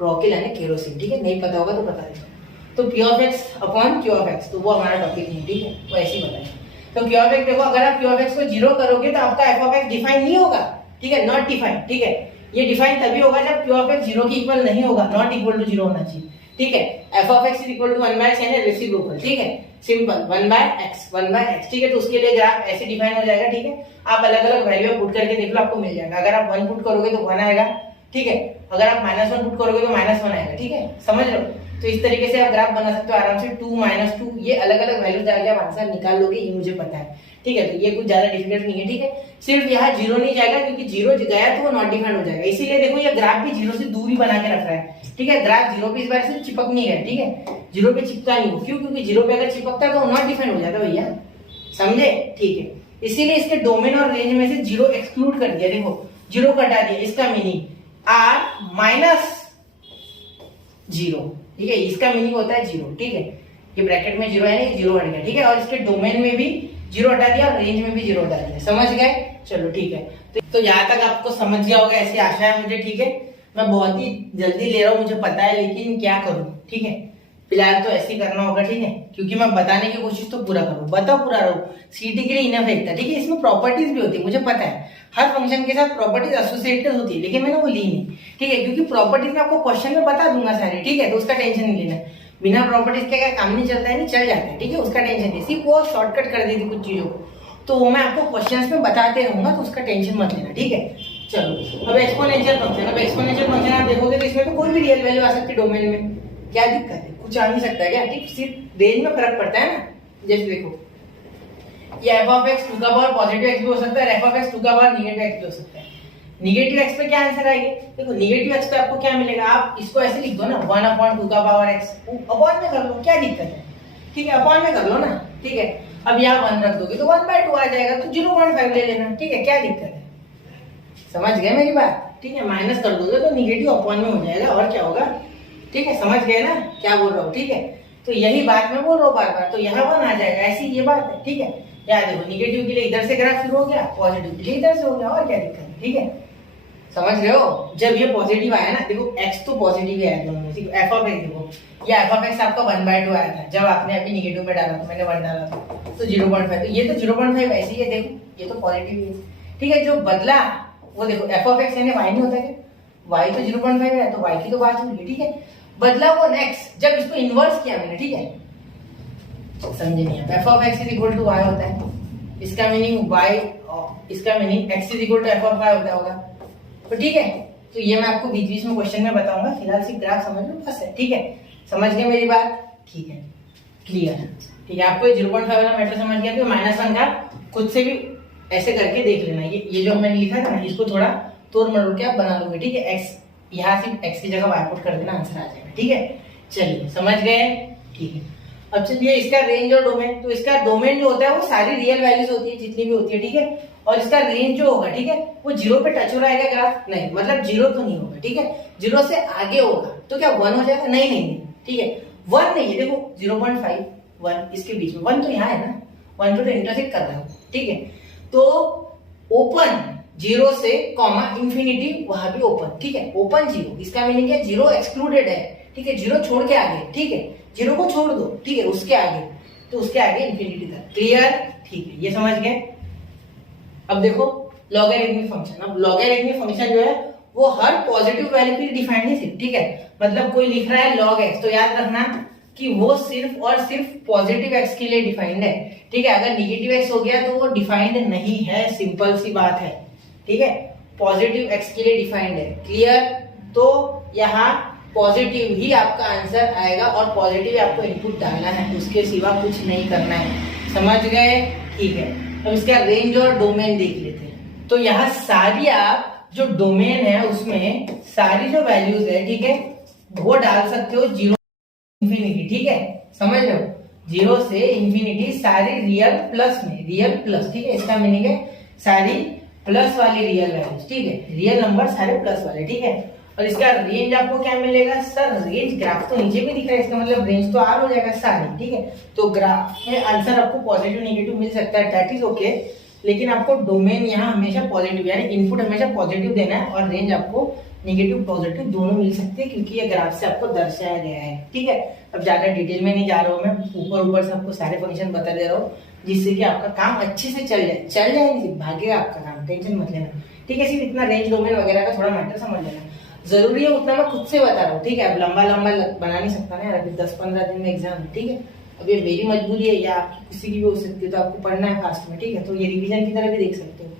रॉकेट यानी केरोसिन। ठीक है, नहीं पता होगा तो बता देता हूँ। तो p of x upon q of x, तो वो हमारा टॉपिक नहीं। ठीक है, वो ऐसे ही बताएं। तो q ऑफ x देखो, अगर आप q ऑफ x को जीरो करोगे तो आपका f ऑफ x डिफाइन नहीं होगा। ठीक है, नॉट डिफाइंड। ठीक है, ये डिफाइन तभी होगा जब q ऑफ x जीरो की इक्वल नहीं होगा, नॉट इक्वल टू जीरो होना चाहिए। ठीक है, f of x is equal to 1/x यानी रेसिप्रोकल। ठीक है, सिंपल 1/x। ठीक है, तो उसके लिए ग्राफ ऐसे डिफाइन हो जाएगा। ठीक है, आप अलग अलग वैल्यू पुट करके देख लो, आपको मिल जाएगा। अगर आप 1 पुट करोगे तो 1 आएगा। ठीक है, अगर आप -1 पुट करोगे तो -1 आएगा। ठीक है, समझ लो। तो इस तरीके से आप ग्राफ बना सकते हो आराम से, 2 -2, ये अलग अलग वैल्यू डाल के आप आंसर निकाल लोगे, ये मुझे पता है। ठीक है, तो ये कुछ ज्यादा डिफिकल्ट नहीं है। ठीक है, सिर्फ यहाँ जीरो नहीं जाएगा, क्योंकि जीरो गया तो वो नॉट डिफाइंड हो जाएगा। इसीलिए देखो, ये ग्राफ भी जीरो से दूरी बना के रख रहा है। ठीक है, ग्राफ जीरो पे इस बार से चिपक नहीं गया। ठीक है, जीरो पे चिपका नहीं हो, क्यों? क्योंकि जीरो पे अगर चिपकता तो नॉट डिफाइंड हो जाता भैया, समझे? ठीक है, इसीलिए इसके डोमेन और रेंज में से जीरो एक्सक्लूड कर दिया। देखो, जीरो कटा दिया, इसका मीनिंग r -0। ठीक है, इसका मीनिंग होता है जीरो। ठीक है, ये ब्रैकेट में जीरो है ना, जीरो हट गया। ठीक है, और इसके डोमेन में भी जीरो हटा दिया और रेंज में भी जीरो हटा दिया। समझ गए? चलो ठीक है, तो यहाँ तक आपको समझ गया होगा, ऐसी आशा है मुझे। ठीक है, मैं बहुत ही जल्दी ले रहा हूँ, मुझे पता है, लेकिन क्या करूँ? ठीक है, फिलहाल तो ऐसे ही करना होगा। ठीक है, क्योंकि मैं बताने की कोशिश तो पूरा करूँ, पूरा रहूँ, सीटी के लिए इनफ है। ठीक है, इसमें प्रॉपर्टीज भी होती है, मुझे पता है, हर फंक्शन के साथ प्रॉपर्टीज एसोसिएटेड होती है, लेकिन मैंने वो ली नहीं। ठीक है, क्योंकि प्रॉपर्टीज में आपको क्वेश्चन में बता दूंगा सारी। ठीक है, तो उसका टेंशन नहीं लेना। बिना प्रॉपर्टीज के क्या काम नहीं चलता है? नहीं चल जाता है। ठीक है, उसका टेंशन नहीं, सिर्फ वो शॉर्टकट कर देती कुछ चीजों को, तो वो मैं आपको क्वेश्चंस में बताते रहूंगा, तो उसका टेंशन मत लेना। ठीक है, चलो अब एक्सपोनेंशियल फंक्शन। अब एक्सपोनेंशियल फंक्शन आप देखोगे तो इसमें तो कोई भी रियल वैल्यू आ सकती है डोमेन में, क्या दिक्कत है? कुछ आ नहीं सकता है क्या? ठीक, सिर्फ रेंज में फर्क पड़ता है ना। जैसे देखो, ये f ऑफ x 2 का पावर पॉजिटिव x भी हो सकता है, f ऑफ x 2 का पावर नेगेटिव x भी हो सकता है। नेगेटिव x पे क्या आंसर आएगा? देखो, नेगेटिव x पे आपको क्या मिलेगा? आप इसको ऐसे लिख दो ना, 1/2 का पावर x, अपॉन में कर लो, क्या दिक्कत है? ठीक है, अपॉन में कर लो ना। ठीक है, अब यहाँ 1 रख दोगे तो 1/2 आ जाएगा, तो 0.5 ले लेना। ठीक है, क्या दिक्कत है? समझ गए मेरी बात? ठीक है, माइनस कर दोगे तो निगेटिव अपॉन में हो जाएगा, और क्या होगा? ठीक है, समझ गए ना क्या बोल रहा हूँ? ठीक है, तो यही बात मैं बोल रहा हूँ बार बार, तो यहाँ 1 आ जाएगा, ऐसी ये बात है। ठीक है, याद देखो, निगेटिव के लिए इधर से ग्राफ शुरू हो गया, पॉजिटिव के लिए इधर से हो गया, और क्या दिक्कत है? ठीक है, समझ रहे हो? जब ये पॉजिटिव आया ना, देखो x तो पॉजिटिव ही आया दोनों में, ठीक है। f ऑफ x देखो, ये f ऑफ x आपका 1/2 आया था, जब आपने अभी निगेटिव में डाला तो मैंने 1 डाला था, तो 0.5, तो ये तो 0.5 ऐसे ही है, देखो ये तो पॉजिटिव ही है, ठीक है। जो बदला वो देखो f ऑफ x यानी y नहीं होता क्या, y तो 0.5 है, तो y की तो बात हुई, ठीक है। बदला वो नेक्स्ट जब इसको इन्वर्स किया मैंने, ठीक है, समझे नहीं आप, f of x is equal to y होता है, इसका मीनिंग y, इसका meaning x is equal to f of y होता होगा, तो ठीक है। तो ये मैं आपको बीच बीच में क्वेश्चन में बताऊंगा, फिलहाल सिर्फ ग्राफ समझ लो बस है, ठीक है। समझ गए मेरी बात? ठीक है, क्लियर, ठीक है। आपको 0.5 वाला मैटर समझ गया, तो -1 का खुद से भी ऐसे करके देख लेना, ये जो मैंने लिखा था ना, इसको थोड़ा तोड़ मरोड़ के आप बना लोगे, ठीक है। x यहाँ सिर्फ x की जगह y पुट कर देना, आंसर आ जाएगा, ठीक है। चलिए समझ गए, ठीक है। अब चलिए इसका रेंज और डोमेन, तो इसका डोमेन जो होता है वो सारी रियल वैल्यूज होती है जितनी भी होती है, ठीक है। और इसका रेंज जो होगा, ठीक है, वो 0 पे टच हो रहा है क्या ग्राफ? नहीं, मतलब 0 तो नहीं होगा, ठीक है। 0 से आगे होगा तो क्या 1 हो जाएगा? नहीं नहीं नहीं, ठीक है, 1 नहीं है, देखो 0.5 1 इसके बीच में, 1 तो यहाँ है ना, 1 तो इंटरसेक्ट कर रहा है, ठीक है। तो ओपन 0 से कॉमा इंफिनिटी, वहां भी ओपन, ठीक है, ओपन 0, इसका मीनिंग है 0 एक्सक्लूडेड है, ठीक है, 0 छोड़ के आगे, ठीक है, 0 को छोड़ दो, ठीक है, उसके आगे, तो उसके आगे इंफिनिटी तक, क्लियर, ठीक है, ये समझ गए। अब देखो लॉगरिथमिक फंक्शन, अब लॉगरिथमिक फंक्शन जो है वो हर पॉजिटिव वैल्यू के लिए डिफाइंड है सिर्फ, ठीक है। मतलब कोई लिख रहा है log x, तो याद रखना कि वो सिर्फ और सिर्फ पॉजिटिव x के लिए डिफाइंड है, ठीक है। अगर निगेटिव x हो गया तो वो डिफाइंड नहीं है, सिंपल सी बात है, ठीक है। पॉजिटिव x के लिए डिफाइंड है, क्लियर। तो यहाँ पॉजिटिव ही आपका आंसर आएगा और पॉजिटिव आपको इनपुट डालना है, उसके सिवा कुछ नहीं करना है, समझ गए, ठीक है। अब इसका रेंज और डोमेन देख लेते हैं। तो यहाँ सारी आप जो डोमेन है उसमें सारी जो वैल्यूज है, ठीक है, वो डाल सकते हो 0 इंफिनिटी, ठीक है, समझ लो 0 से इंफिनिटी सारी रियल प्लस में, रियल प्लस, ठीक है, इसका मीनिंग है सारी प्लस वाली रियल वैल्यूज, ठीक है, रियल नंबर सारे प्लस वाले, ठीक है। और इसका रेंज आपको क्या मिलेगा? सर रेंज ग्राफ तो नीचे भी दिख रहा है, इसका मतलब रेंज तो आर हो जाएगा सारी, ठीक है। तो ग्राफ में आंसर आपको पॉजिटिव नेगेटिव मिल सकता है, दैट इज ओके, लेकिन आपको डोमेन यहाँ हमेशा पॉजिटिव यानी इनपुट हमेशा पॉजिटिव देना है, और रेंज आपको नेगेटिव पॉजिटिव दोनों मिल सकते हैं, क्योंकि ये ग्राफ से आपको दर्शाया गया है, ठीक है। अब ज्यादा डिटेल में नहीं जा रहा हूँ मैं, ऊपर से आपको सारे फंक्शन बता दे रहा हूँ, जिससे कि आपका काम अच्छे से चल जाए नहीं भागेगा आपका काम, टेंशन मत लेना, ठीक है। सिर्फ इतना रेंज डोमेन वगैरह का थोड़ा मैटर समझ लेना जरूरी है, उतना मैं खुद से बता रहा हूँ, ठीक है। अब लंबा बना नहीं सकता ना, अभी 10-15 दिन में एग्जाम है, ठीक है। अब ये मेरी मजबूरी है या आपकी किसी की भी हो सकती है, तो आपको पढ़ना है फास्ट में, ठीक है। तो ये रिवीजन की तरह भी देख सकते हो,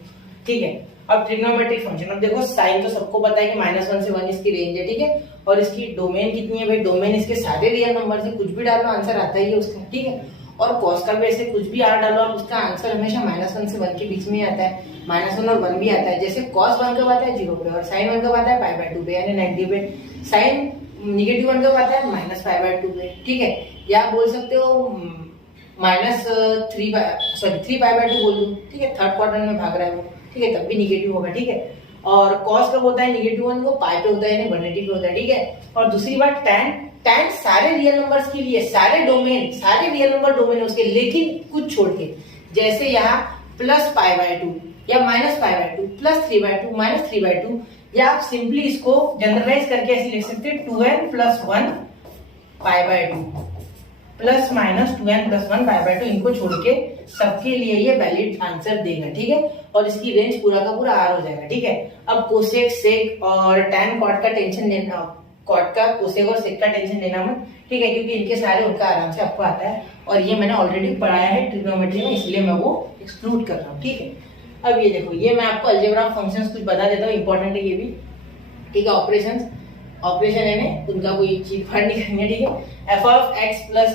ठीक है। अब ट्रिग्नोमेट्रिक फंक्शन, अब देखो साइन तो सबको पता है कि -1 से 1 इसकी रेंज है, ठीक है। और इसकी डोमेन कितनी है भाई? डोमेन इसके सारे रियल नंबर से कुछ भी डालो आंसर आता ही है उसका, ठीक है। और कॉस का भी ऐसे कुछ भी आर डालो आप, उसका आंसर हमेशा -1 से 1 के बीच में ही आता है, -1 और 1 भी आता है। जैसे cos 1 कब आता है? 0 पे, और sin 1 कब आता है? π/2 पे, यानी नेगेटिव पे। sin नेगेटिव 1 कब आता है? -π/2 पे, ठीक है। या आप बोल सकते हो -3π/2 बोल दो, ठीक है, थर्ड क्वाड्रेंट में भाग रहा है वो, ठीक है, तब भी नेगेटिव होगा, ठीक है। और cos कब होता है? -1 वो पाई पे होता है, यानी 180 पे होता है, ठीक है। और दूसरी बात tan सारे रियल नंबर्स के लिए, सारे डोमेन, सारे रियल नंबर डोमेन है उसके, लेकिन कुछ छोड़ के, जैसे यहाँ +π/2 या -π/2 +3/2 -3/2, या आप सिंपली इसको जनरलाइज करके ऐसे लिख सकते हैं 2n + 1 π/2 ±2n + 1 π/2, इनको छोड़ के सबके लिए ये वैलिड आंसर देगा, ठीक है। और इसकी रेंज पूरा का पूरा आर हो जाएगा, ठीक है। अब कोसेक, सेक और टैन कॉट का टेंशन लेना, कॉट का, कोसेक और सेक का टेंशन लेना मत, ठीक है, क्योंकि इनके सारे उनका आराम से आपको आता है, और ये मैंने ऑलरेडी पढ़ाया है ट्रिग्नोमेट्री में, इसलिए मैं वो एक्सक्लूड कर रहा हूँ, ठीक है। अब ये देखो, ये मैं आपको अलजेब्रा फंक्शंस कुछ बता देता हूँ, इंपॉर्टेंट है ये भी, ठीक है। ऑपरेशन है, उनका कोई चीज फाड़ नहीं करनी है, ठीक है। f plus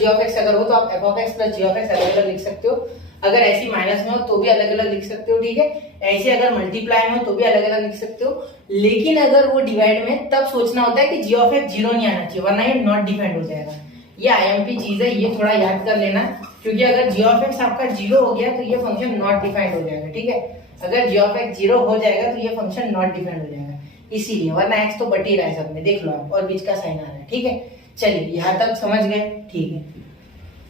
g of x अगर हो तो आप f of x plus g of x अलग अलग लिख सकते हो, अगर ऐसी माइनस में हो तो भी अलग अलग लिख सकते हो, ठीक है। ऐसे अगर मल्टीप्लाई में हो तो भी अलग अलग लिख सकते हो, लेकिन अगर वो डिवाइड में, तब सोचना होता है कि g ऑफ x 0 नहीं आना चाहिए, वरना ये नॉट डिफाइंड हो जाएगा। ये IMP चीज है, ये थोड़ा याद कर लेना, क्योंकि अगर g ऑफ x आपका 0 हो गया तो ये फंक्शन नॉट डिफाइंड हो जाएगा, ठीक है। अगर g ऑफ x 0 हो जाएगा तो ये फंक्शन नॉट डिफाइंड हो जाएगा, इसीलिए, वरना x तो बट ही रहा है सब में, देख लो आप, और बीच का साइन आ रहा है, ठीक है। चलिए यहाँ तक समझ गए, ठीक है।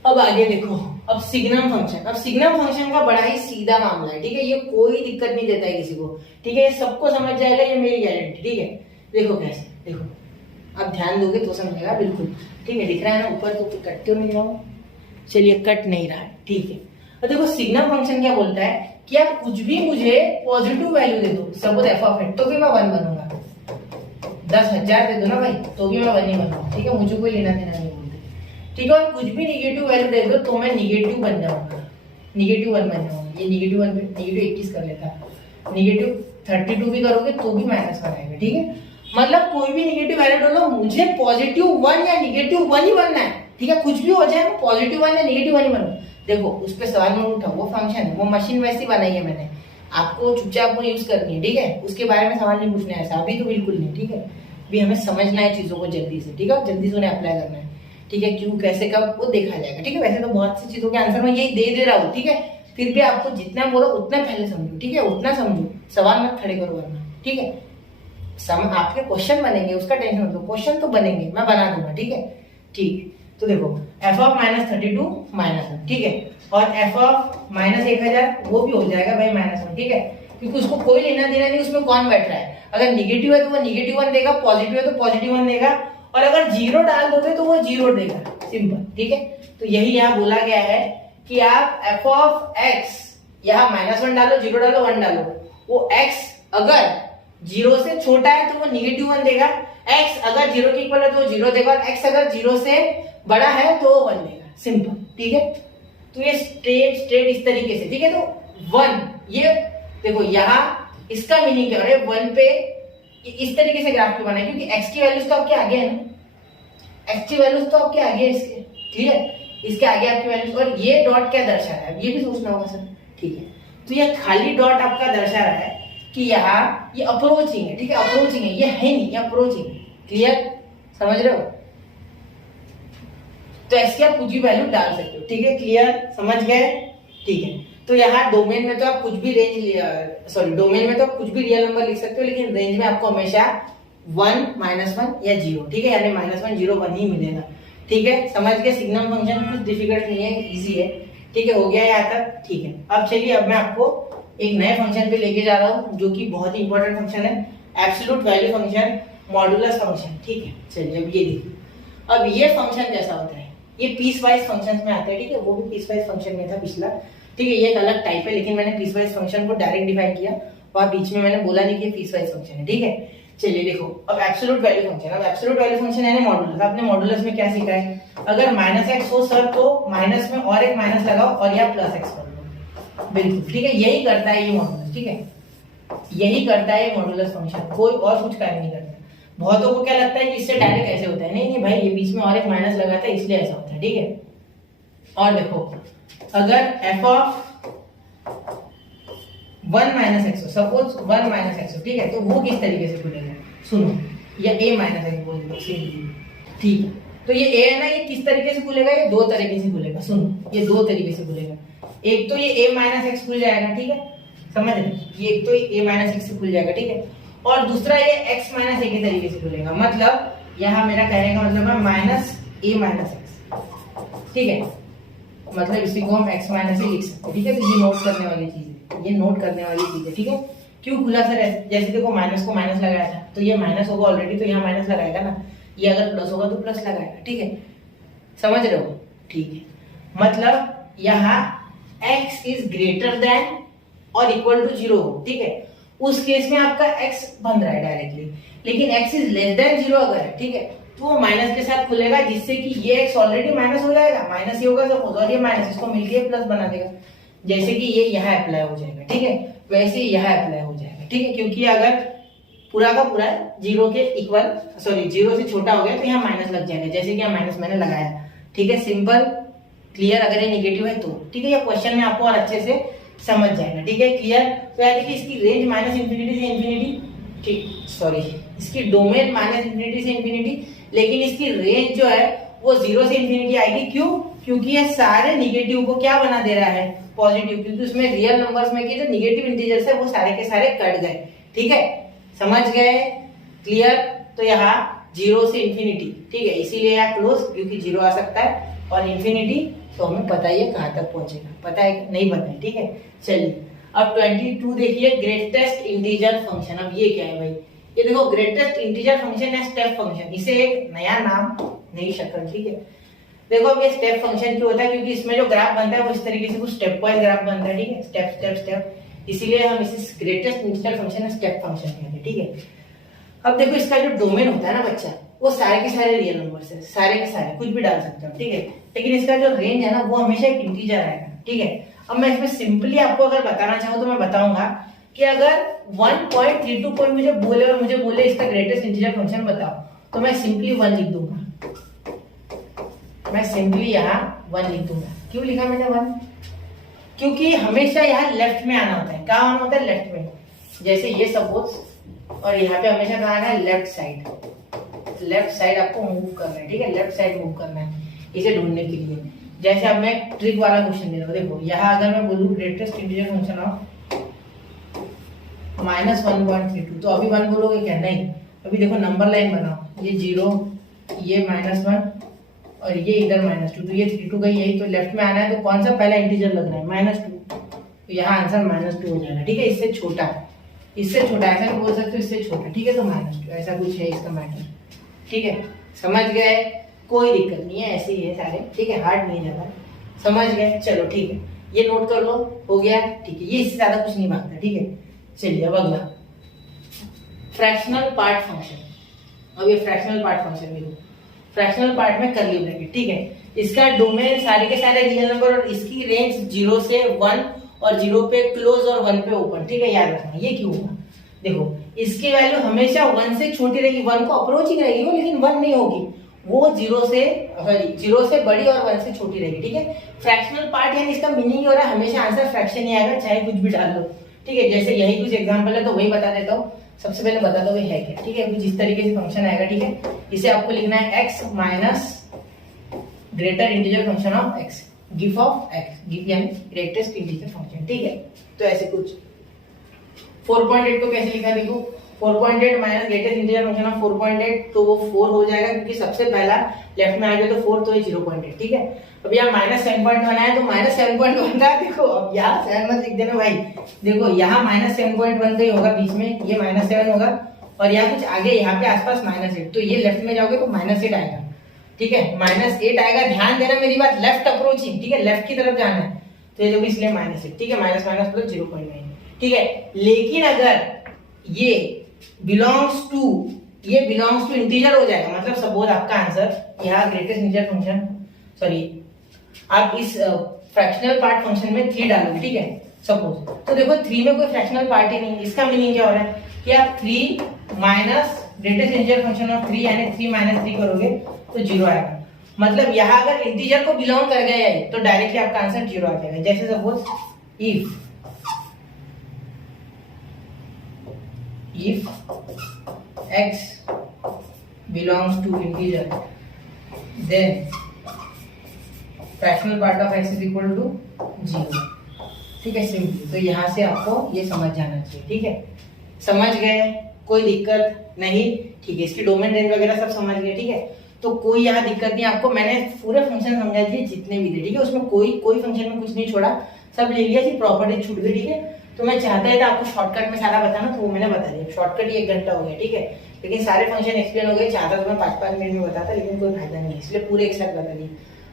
अब आगे देखो, अब सिग्नम फंक्शन। अब सिग्नम फंक्शन का बड़ा ही सीधा मामला है, ठीक है, ये कोई दिक्कत नहीं देता है किसी को, ठीक है, ये सबको समझ जाएगा, ये मेरी गारंटी, ठीक है। देखो कैसे, देखो अब ध्यान दोगे तो समझेगा बिल्कुल, ठीक है। दिख रहा है ना ऊपर, तो कट क्यों नहीं रहा हूं? चलिए कट नहीं रहा है, ठीक है। अब देखो सिग्नम फंक्शन क्या बोलता है कि आप कुछ भी मुझे पॉजिटिव वैल्यू दे दो, सपोज एफ ऑफ एक्स, तो भी मैं 1 बनूंगा। 10,000 दे दो ना भाई, तो भी मैं 1 ही बनूंगा, ठीक है, मुझे कोई लेना देना नहीं बोलते, ठीक है। और कुछ भी निगेटिव वैल्यू दे दो तो मैं निगेटिव बन जाऊंगा, -1 बन जाऊंगा। ये -1 पे -21 कर लेता, -32 भी करोगे तो भी -1 आएगा, ठीक है। मतलब कोई भी निगेटिव वैल्यू डालो, मुझे +1 या -1 ही बनना है, ठीक है। कुछ भी हो जाए मैं +1 या -1 ही बनूं। देखो उस पे सवाल मत उठाओ, वो फंक्शन है, वो मशीन वैसी बनाई है मैंने, आपको चुपचाप वो यूज करनी है, ठीक है। उसके बारे में सवाल नहीं पूछना है ऐसा, अभी तो बिल्कुल नहीं, ठीक है। भी हमें समझना है चीजों को जल्दी से, ठीक है, जल्दी से उन्हें अप्लाई करना है, ठीक है। क्यों, कैसे, कब, वो देखा जाएगा, ठीक है। वैसे तो बहुत सी चीजों के आंसर मैं यही दे रहा हूँ, ठीक है। फिर भी आपको जितना बोलो उतना पहले समझो, ठीक है, उतना समझो, सवाल मत खड़े करो वरना, ठीक है। आपके क्वेश्चन बनेंगे, उसका टेंशन मत लो, क्वेश्चन तो बनेंगे, मैं बना दूंगा, ठीक है, ठीक। तो देखो f ऑफ -32 -1, ठीक है, और f ऑफ -1000 वो भी हो जाएगा भाई -1, ठीक है, क्योंकि उसको कोई लेना देना नहीं, उसमें कौन बैठ रहा है। अगर निगेटिव है तो वो -1 देगा, पॉजिटिव है तो +1 देगा, और अगर 0 डाल दोगे तो वो 0 देगा, सिंपल, ठीक है। तो यही यहाँ बोला गया है कि आप f ऑफ x यहाँ -1 डालो, 0 डालो, 1 डालो, वो x अगर 0 से छोटा है तो वो -1 देगा, x अगर 0 के इक्वल है तो वो 0 देगा, और x अगर 0 से बड़ा है तो वो 1 देगा, सिंपल, ठीक है। तो ये स्ट्रेट इस तरीके से, ठीक है। तो 1, ये देखो यहाँ इसका मीनिंग क्या है, 1 पे इस तरीके से ग्राफ क्यों बना है, क्योंकि x की वैल्यूज तो आपके आगे है ना, x की वैल्यूज तो आपके आगे है, इसके क्लियर, इसके आगे आपकी वैल्यूज। और ये डॉट क्या दर्शा रहा है, ये भी सोचना होगा सर, ठीक है। तो ये खाली डॉट आपका दर्शा रहा है कि यहाँ ये अप्रोचिंग है, ठीक है, अप्रोचिंग है, ये है नहीं, ये अप्रोचिंग, क्लियर, समझ रहे हो। तो इसकी आप कुछ भी वैल्यू डाल सकते हो, ठीक है, क्लियर, समझ गए, ठीक है। तो यहाँ डोमेन में तो आप कुछ भी डोमेन में तो आप कुछ भी रियल नंबर लिख सकते हो, लेकिन रेंज में आपको हमेशा 1, -1 या 0, ठीक है, यानी -1, 0, 1 ही मिलेगा, ठीक है। समझ गए, सिग्नम फंक्शन कुछ डिफिकल्ट नहीं है, इजी है, ठीक है, हो गया यहाँ तक, ठीक है। अब चलिए, अब मैं आपको एक नए फंक्शन पे लेके जा रहा हूँ, जो कि बहुत ही इंपॉर्टेंट फंक्शन है, absolute value function, modulus function, ठीक है। चलिए अब ये देखिए, अब ये फंक्शन कैसा होता है, ये पीस वाइज फंक्शन में आता है, ठीक है, वो भी पीस वाइज फंक्शन में था पिछला, ठीक है। ये एक अलग टाइप है, लेकिन मैंने पीस वाइज फंक्शन को डायरेक्ट डिफाइन किया, और बीच में मैंने बोला नहीं कि पीस वाइज फंक्शन है, ठीक है। चलिए देखो, अब एब्सोल्यूट वैल्यू फंक्शन, अब एब्सोल्यूट वैल्यू फंक्शन यानी मॉडुलस। आपने मॉडुलस में क्या सीखा है, अगर -x हो सर तो माइनस में और एक माइनस लगाओ और या +x कर दो, बिल्कुल, ठीक है, यही करता है ये मॉडुलस, ठीक है, यही करता है ये मॉडुलस फंक्शन, कोई और कुछ कार्य नहीं करता। बहुतों को क्या लगता है कि इससे डायरेक्ट ऐसे होता है, नहीं नहीं भाई, ये बीच में और एक माइनस लगाता है इसलिए ऐसा होता है, ठीक है। और देखो, अगर f of 1 - x, suppose 1 - x, ठीक है, तो वो किस तरीके से खुलेगा, सुनो, या a - x बोल दो, ठीक है। तो ये a है ना, ये किस तरीके से खुलेगा, ये 2 तरीके से खुलेगा, सुनो, ये 2 तरीके से खुलेगा। एक तो ये a - x खुल जाएगा, ठीक है, समझ रहे, ये एक तो a - x से खुल जाएगा, ठीक है, और दूसरा ये x - a के तरीके से खुलेगा। मतलब यहाँ मेरा कहने का मतलब है -a - x, ठीक है, मतलब इसी को हम x - a लिख सकते हैं, ठीक है। तो ये नोट करने वाली चीज है, ये नोट करने वाली चीज है, ठीक है। क्यों खुला सर, जैसे देखो माइनस को माइनस लगाया था, तो ये माइनस होगा ऑलरेडी, तो यहाँ माइनस लगाएगा ना, ये अगर प्लस होगा तो प्लस लगाएगा, ठीक है, समझ रहे हो, ठीक है। मतलब यहाँ x इज ग्रेटर देन और इक्वल टू 0 हो, ठीक है, उस केस में आपका x बन रहा है डायरेक्टली, लेकिन x इज लेस देन 0 अगर है, ठीक है, तो वो माइनस के साथ खुलेगा, जिससे कि ये x ऑलरेडी माइनस हो जाएगा, माइनस ही होगा सपोज, और ये माइनस, इसको मिलकर प्लस बना देगा, जैसे कि ये यहाँ अप्लाई हो जाएगा, ठीक है, वैसे यहाँ अप्लाई हो जाएगा, ठीक है। क्योंकि अगर पूरा का पूरा 0 के इक्वल, 0 से छोटा हो गया तो यहाँ माइनस लग जाएगा, जैसे कि यहाँ माइनस मैंने लगाया, ठीक है, सिंपल, क्लियर। अगर ये निगेटिव है तो, ठीक है, ये क्वेश्चन में आपको और अच्छे से समझ जाएगा, ठीक है, क्लियर। तो यार देखिए, इसकी रेंज -∞ से इन्फिनिटी, ठीक, सॉरी, इसकी डोमेन -∞ से इन्फिनिटी, लेकिन इसकी रेंज जो है वो 0 से इन्फिनिटी आएगी। क्यों? क्योंकि ये सारे निगेटिव को क्या बना दे रहा है, पॉजिटिव, क्योंकि उसमें रियल नंबर्स में के जो निगेटिव इंटीजर्स है वो सारे के सारे कट गए, ठीक है, समझ गए, क्लियर। तो यहाँ 0 से इन्फिनिटी, ठीक है, इसीलिए यहाँ क्लोज, क्योंकि 0 आ सकता है, और इंफिनिटी तो हमें पता ही है कहाँ तक पहुंचेगा, पता है कि नहीं पता है, ठीक है। चलिए अब 22 देखिए, ग्रेटेस्ट इंटीजर फंक्शन। अब ये क्या है भाई, ये देखो ग्रेटेस्ट इंटीजर फंक्शन है स्टेप फंक्शन, इसे एक नया नाम, नई शक्ल, ठीक है। देखो अब ये स्टेप फंक्शन क्यों होता है, क्योंकि इसमें जो ग्राफ बनता है वो इस तरीके से कुछ स्टेप वाइज ग्राफ बनता है, ठीक है, स्टेप स्टेप स्टेप, इसीलिए हम इसे greatest integer function step function कहते हैं, ठीक है। अब देखो इसका जो डोमेन होता है ना बच्चा, वो सारे के सारे रियल नंबर्स है, सारे के सारे, कुछ भी डाल सकते हो, ठीक है। लेकिन इसका जो रेंज है ना वो हमेशा एक इंटीजर आएगा, ठीक है। अब मैं इसमें सिंपली आपको अगर बताना चाहूँ तो मैं बताऊंगा कि अगर 1.32 कोई मुझे बोले और मुझे बोले इसका ग्रेटेस्ट इंटीजर फंक्शन बताओ, तो मैं सिंपली 1 लिख दूंगा, मैं सिंपली यहाँ 1 लिख दूंगा। क्यों लिखा मैंने 1? क्योंकि हमेशा यहाँ लेफ्ट में आना होता है। कहाँ आना होता है? लेफ्ट में। जैसे ये सपोज, और यहाँ पे हमेशा कहाँ आना है? Left side. लेफ्ट साइड आपको मूव करना है, ठीक है, लेफ्ट साइड मूव करना है इसे ढूंढने के लिए। जैसे अब मैं ट्रिक वाला क्वेश्चन दे रहा हूँ, देखो यहाँ अगर मैं बोलूँ ग्रेटेस्ट इंटीजर फंक्शन ऑफ -1.32, तो अभी 1 बोलोगे क्या? नहीं, अभी देखो नंबर लाइन बनाओ, ये 0, ये -1 और ये इधर -2, तो ये 32 का यही, तो लेफ्ट में आना है, तो कौन सा पहला इंटीजर लग रहा है? -2, तो यहाँ आंसर -2 हो जाएगा, ठीक है। इससे छोटा, इससे छोटा, ऐसा नहीं बोल सकते इससे छोटा, ठीक है, तो -2 ऐसा कुछ है इसका मैटर, ठीक है। समझ गए? कोई दिक्कत नहीं है, ऐसे ही है सारे, ठीक है, हार्ड नहीं है ज्यादा, समझ गए? चलो ठीक है, ये नोट कर लो, हो गया, ठीक है, ये इससे ज्यादा कुछ नहीं मांगता, ठीक है। चलिए अब अगला फ्रैक्शनल पार्ट फंक्शन। अब ये फ्रैक्शनल पार्ट फंक्शन भी, फ्रैक्शनल पार्ट में कर्ली ब्रैकेट, ठीक है। इसका डोमेन सारे के सारे रियल नंबर और इसकी रेंज 0 से 1 और 0 पे क्लोज और 1 पे ओपन, ठीक है, याद रखना। ये क्यों होगा? देखो इसकी वैल्यू हमेशा 1 से छोटी रहेगी, 1 को अप्रोच ही रहेगी वो, लेकिन 1 नहीं होगी, वो 0 से बड़ी और 1 से छोटी रहेगी, ठीक है। फ्रैक्शनल पार्ट यानी इसका मीनिंग हो रहा है हमेशा आंसर फ्रैक्शन ही आएगा, चाहे कुछ भी डाल लो, ठीक है। जैसे यही कुछ एग्जांपल है तो वही बता देता हूँ, सबसे पहले बता दो ये है क्या, ठीक है। कुछ इस तरीके से फंक्शन आएगा, ठीक है। इसे आपको लिखना है x minus greater integer function of x, GIF of x, GIF यानी ग्रेटेस्ट इंटीजर फंक्शन, ठीक है। तो ऐसे कुछ 4.8 को कैसे लिखा, देखो 4.8 minus greatest integer function of 4.8, तो वो 4 हो जाएगा, क्योंकि सबसे पहला लेफ्ट में आ गया तो 4, तो ये 0.8, ठीक है। अब यहाँ -7.1 है तो -7.1 का, देखो अब यहाँ 7 मत लिख देना भाई, देखो यहाँ -7.1 का ही होगा बीच में, ये -7 होगा, और यहाँ कुछ आगे यहाँ पे आसपास -8, तो ये लेफ्ट में जाओगे तो -8 आएगा, ठीक है, -8 आएगा। ध्यान देना मेरी बात, लेफ्ट अप्रोचिंग, ठीक है, लेफ्ट की तरफ जाना है, तो ये देखो इसलिए -8, ठीक है, माइनस माइनस प्लस 0.9, ठीक है। लेकिन अगर ये बिलोंग्स टू इंटीजर हो जाएगा, मतलब सपोज आपका आंसर यहाँ ग्रेटेस्ट इंटीजर फंक्शन, सॉरी आप इस फ्रैक्शनल पार्ट फंक्शन में 3 डालोगे, ठीक है, सपोज, तो देखो 3 में कोई फ्रैक्शनल पार्ट ही नहीं, इसका मीनिंग क्या हो रहा है कि आप 3 minus greatest integer function of 3 यानी 3 माइनस 3 करोगे तो 0 आएगा। मतलब यहाँ अगर इंटीजर को बिलोंग कर गया है तो डायरेक्टली आपका आंसर 0 आ जाएगा। जैसे suppose if x belongs to integer then fractional part of x is equal to 0, ठीक है, सिंपली। तो यहाँ से आपको ये समझ जाना चाहिए, ठीक है, समझ गए? कोई दिक्कत नहीं, ठीक है। इसकी डोमेन रेंज वगैरह सब समझ गए, ठीक है, तो कोई यहाँ दिक्कत नहीं आपको। मैंने पूरे फंक्शन समझा दिए जितने भी थे, ठीक है, उसमें कोई फंक्शन में कुछ नहीं छोड़ा, सब ले लिया, सिर्फ प्रॉपर्टी छूट गई, ठीक है। तो मैं चाहता था आपको शॉर्टकट में सारा बताना, तो वो मैंने बता दिया, शॉर्टकट ही 1 घंटा हो गया, ठीक है, लेकिन सारे फंक्शन एक्सप्लेन हो गए। चाहता तो मैं 5-5 मिनट में बताता, लेकिन कोई फायदा नहीं, इसलिए पूरे एक साथ बता दिए।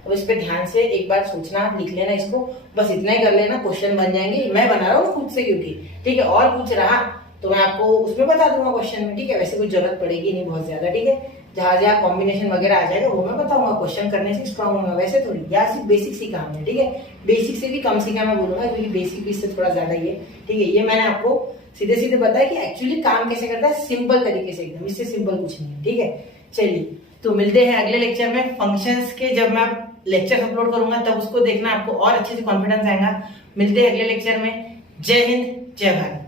अब इस पे ध्यान से एक बार सोचना, लिख लेना इसको, बस इतना ही कर लेना, क्वेश्चन बन जाएंगे। मैं बना रहा हूँ खुद से, क्योंकि ठीक है, और कुछ रहा तो मैं आपको उसमें बता दूंगा क्वेश्चन में, ठीक है। वैसे कुछ जरूरत पड़ेगी नहीं बहुत ज्यादा, ठीक है, जहाँ जहाँ कॉम्बिनेशन वगैरह आ जाएगा वो मैं बताऊंगा, क्वेश्चन करने से स्ट्रॉन्ग होगा। वैसे थोड़ी, या सिर्फ बेसिक सीखा हमने, ठीक है, बेसिक से भी कम सीखा मैं बोलूंगा, क्योंकि बेसिक भी इससे थोड़ा ज्यादा ही है, ठीक है। ये मैंने आपको सीधे सीधे बताया कि एक्चुअली काम कैसे करता है, सिंपल तरीके से एकदम, इससे सिंपल कुछ नहीं है, ठीक है। चलिए तो मिलते हैं अगले लेक्चर में फंक्शंस के, जब मैं लेक्चर अपलोड करूंगा तब उसको देखना, आपको और अच्छे से कॉन्फिडेंस आएगा। मिलते हैं अगले लेक्चर में। जय हिंद, जय भारत।